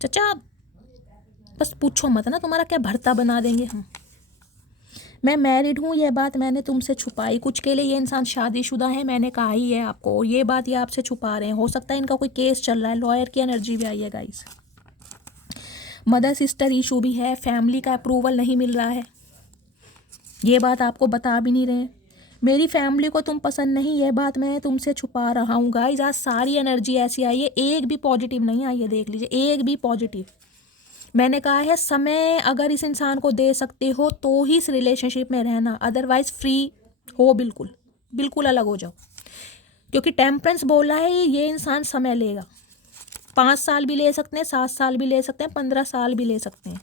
चचा, बस पूछो मत ना, तुम्हारा क्या भरता बना देंगे हम। मैं मैरिड हूँ, यह बात मैंने तुमसे छुपाई, कुछ के लिए ये इंसान शादीशुदा है, मैंने कहा ही है आपको, और ये बात ये आपसे छुपा रहे हैं, हो सकता है इनका कोई केस चल रहा है, लॉयर की एनर्जी भी आई है गाइस। मदर सिस्टर इशू भी है, फैमिली का अप्रूवल नहीं मिल रहा है, ये बात आपको बता भी नहीं रहे। मेरी फैमिली को तुम पसंद नहीं, ये बात मैं तुमसे छुपा रहा हूँ गाइस। आज सारी एनर्जी ऐसी आई है, एक भी पॉजिटिव नहीं आई है, देख लीजिए एक भी पॉजिटिव। मैंने कहा है समय अगर इस इंसान को दे सकते हो तो ही इस रिलेशनशिप में रहना, अदरवाइज फ्री हो, बिल्कुल बिल्कुल अलग हो जाओ, क्योंकि टेम्परेंस बोला है ये इंसान समय लेगा, 5 साल भी ले सकते हैं, 7 साल भी ले सकते हैं, 15 साल भी ले सकते हैं।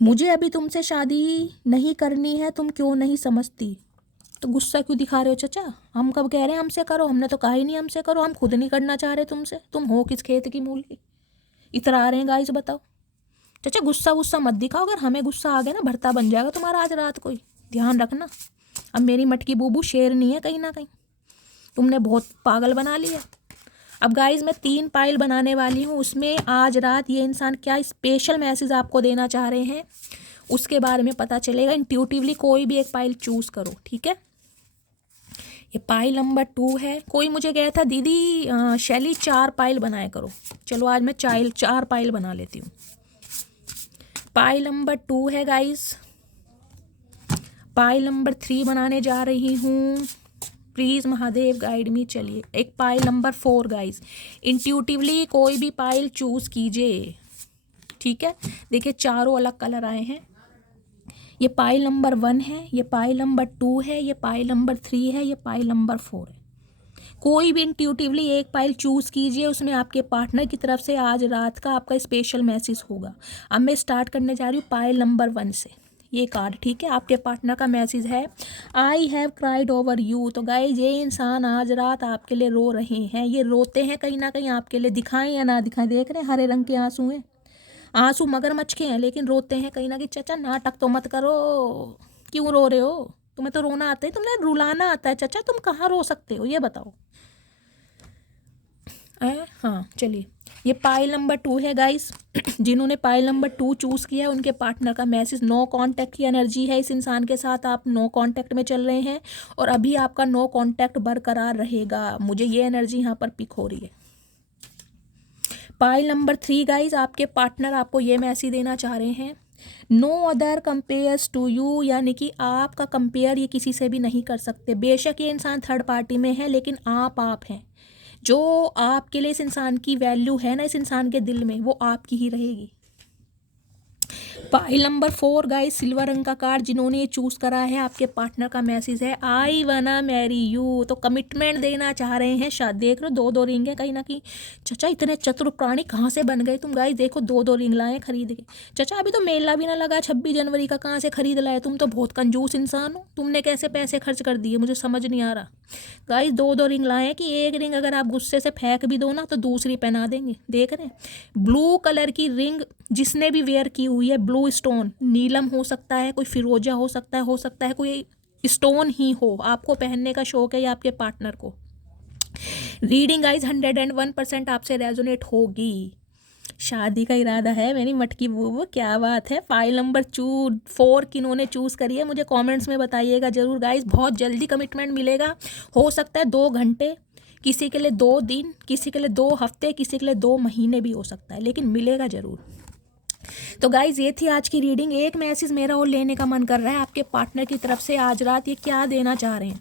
मुझे अभी तुमसे शादी नहीं करनी है, तुम क्यों नहीं समझती। तो गुस्सा क्यों दिखा रहे हो चचा, हम कब कह रहे हैं हमसे करो, हमने तो कहा ही नहीं हमसे करो, हम खुद नहीं करना चाह रहे तुमसे, तुम हो किस खेत की मूली, इतरा रहे हैं गाइस बताओ। चाचा गुस्सा गुस्सा मत दिखाओ, अगर हमें गुस्सा आ गया ना भरता बन जाएगा तुम्हारा आज रात को ही, ध्यान रखना। अब मेरी मटकी बूबू शेर नहीं है, कहीं ना कहीं तुमने बहुत पागल बना लिया। अब गाइस मैं 3 पाइल बनाने वाली हूँ, उसमें आज रात ये इंसान क्या स्पेशल मैसेज आपको देना चाह रहे हैं उसके बारे में पता चलेगा। इंट्यूटिवली कोई भी एक पाइल चूज करो, ठीक है। ये पाइल नंबर 2 है। कोई मुझे कहा था दीदी शैली 4 पाइल बनाया करो, चलो आज मैं 4 पाइल बना लेती हूँ। पाइल नंबर 2 है गाइस, पाइल नंबर 3 बनाने जा रही हूँ, प्लीज़ महादेव गाइड मी। चलिए एक पाइल नंबर 4 गाइस, इंट्यूटिवली कोई भी पाइल चूज कीजिए, ठीक है। देखिए चारों अलग कलर आए हैं, ये पाइल नंबर 1 है, ये पाइल नंबर 2 है, ये पाइल नंबर 3 है, ये पाइल नंबर 4 है। कोई भी इंट्यूटिवली एक पाइल चूज़ कीजिए, उसमें आपके पार्टनर की तरफ से आज रात का आपका स्पेशल मैसेज होगा। अब मैं स्टार्ट करने जा रही हूँ पाइल नंबर 1 से, ये कार्ड, ठीक है। आपके पार्टनर का मैसेज है, I have cried over you. तो गाइस ये इंसान आज रात आपके लिए रो रहे हैं, ये रोते हैं कहीं ना कहीं आपके लिए, दिखाएं या ना दिखाएं, देख रहे हैं हरे रंग के आंसू हैं, आंसू मगरमच्छ के हैं लेकिन रोते हैं कहीं ना कहीं। चाचा नाटक तो मत करो, क्यों रो रहे हो, तुम्हें तो रोना आता है, तुम्हें रुलाना आता है चाचा, तुम कहाँ रो सकते हो ये बताओ। हाँ चलिए, ये पाइल नंबर 2 है गाइस। जिन्होंने पाइल नंबर 2 चूज़ किया है उनके पार्टनर का मैसेज, नो कांटेक्ट की एनर्जी है इस इंसान के साथ, आप नो कांटेक्ट में चल रहे हैं और अभी आपका नो कांटेक्ट बरकरार रहेगा, मुझे ये एनर्जी यहाँ पर पिक हो रही है। पाइल नंबर 3 गाइज, आपके पार्टनर आपको ये मैसेज देना चाह रहे हैं, no other compares to you, यानी कि आपका कंपेयर ये किसी से भी नहीं कर सकते। बेशक ये इंसान थर्ड पार्टी में है लेकिन आप हैं, जो आपके लिए इस इंसान की वैल्यू है ना, इस इंसान के दिल में, वो आपकी ही रहेगी। पाइल नंबर 4 गाइस, सिल्वर रंग का कार्ड, जिन्होंने ये चूज करा है आपके पार्टनर का मैसेज है, आई वाना मैरी यू। तो कमिटमेंट देना चाह रहे हैं, शायद देख लो 2-2 रिंग है कहीं ना कहीं। चाचा इतने चतुर प्राणी कहाँ से बन गए तुम गाइस, देखो 2-2 रिंग लाए खरीद के। चाचा अभी तो मेला भी ना लगा 26 जनवरी का, कहाँ से खरीद लाए, तुम तो बहुत कंजूस इंसान हो, तुमने कैसे पैसे खर्च कर दिए मुझे समझ नहीं आ रहा। गाइस 2-2 रिंग लाए कि एक रिंग अगर आप गुस्से से फेंक भी दो ना तो दूसरी पहना देंगे, देख रहे हैं। ब्लू कलर की रिंग जिसने भी वेयर की हुई है, ब्लू स्टोन, नीलम हो सकता है, कोई फिरोजा हो सकता है कोई स्टोन ही हो, आपको पहनने का शौक है या आपके पार्टनर को। रीडिंग गाइज 101% आपसे रेजोनेट होगी। शादी का इरादा है मेरी मटकी वो क्या बात है। फाइल नंबर 4 किन्होंने चूज़ करी है मुझे कमेंट्स में बताइएगा ज़रूर गाइज, बहुत जल्दी कमिटमेंट मिलेगा, हो सकता है 2 घंटे, किसी के लिए 2 दिन, किसी के लिए 2 हफ्ते, किसी के लिए 2 महीने भी हो सकता है, लेकिन मिलेगा ज़रूर। तो गाइज ये थी आज की रीडिंग। एक मैसेज मेरा और लेने का मन कर रहा है आपके पार्टनर की तरफ से आज रात ये क्या देना चाह रहे हैं।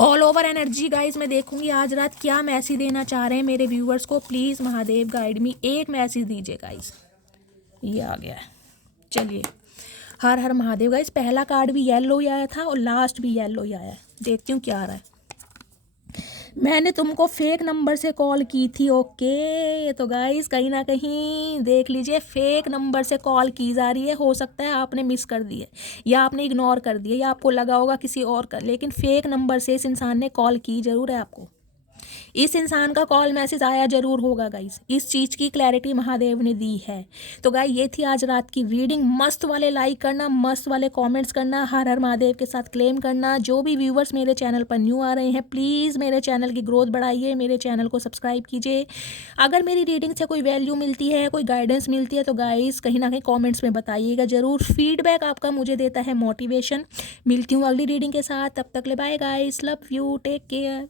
ऑल ओवर एनर्जी गाइज मैं देखूंगी आज रात क्या मैसेज देना चाह रहे हैं मेरे व्यूअर्स को। प्लीज़ महादेव गाइड मी, एक मैसेज दीजिए गाइज। ये आ गया है, चलिए हर हर महादेव। गाइज पहला कार्ड भी येलो ही आया था और लास्ट भी येलो ही आया है। देखती हूँ क्या आ रहा है। मैंने तुमको फेक नंबर से कॉल की थी। ओके, तो गाइस कहीं ना कहीं देख लीजिए फेक नंबर से कॉल की जा रही है। हो सकता है आपने मिस कर दी है या आपने इग्नोर कर दिया या आपको लगा होगा किसी और का, लेकिन फेक नंबर से इस इंसान ने कॉल की जरूर है आपको। इस इंसान का कॉल मैसेज आया जरूर होगा गाइस। इस चीज़ की क्लैरिटी महादेव ने दी है। तो गाइस ये थी आज रात की रीडिंग। मस्त वाले लाइक करना, मस्त वाले कमेंट्स करना, हर हर महादेव के साथ क्लेम करना। जो भी व्यूवर्स मेरे चैनल पर न्यू आ रहे हैं प्लीज़ मेरे चैनल की ग्रोथ बढ़ाइए, मेरे चैनल को सब्सक्राइब कीजिए। अगर मेरी रीडिंग से कोई वैल्यू मिलती है, कोई गाइडेंस मिलती है तो गाइस कहीं ना कहीं कॉमेंट्स में बताइएगा ज़रूर। फीडबैक आपका मुझे देता है मोटिवेशन। मिलती हूँ अगली रीडिंग के साथ, तब तक ले bye guys, love you, take care.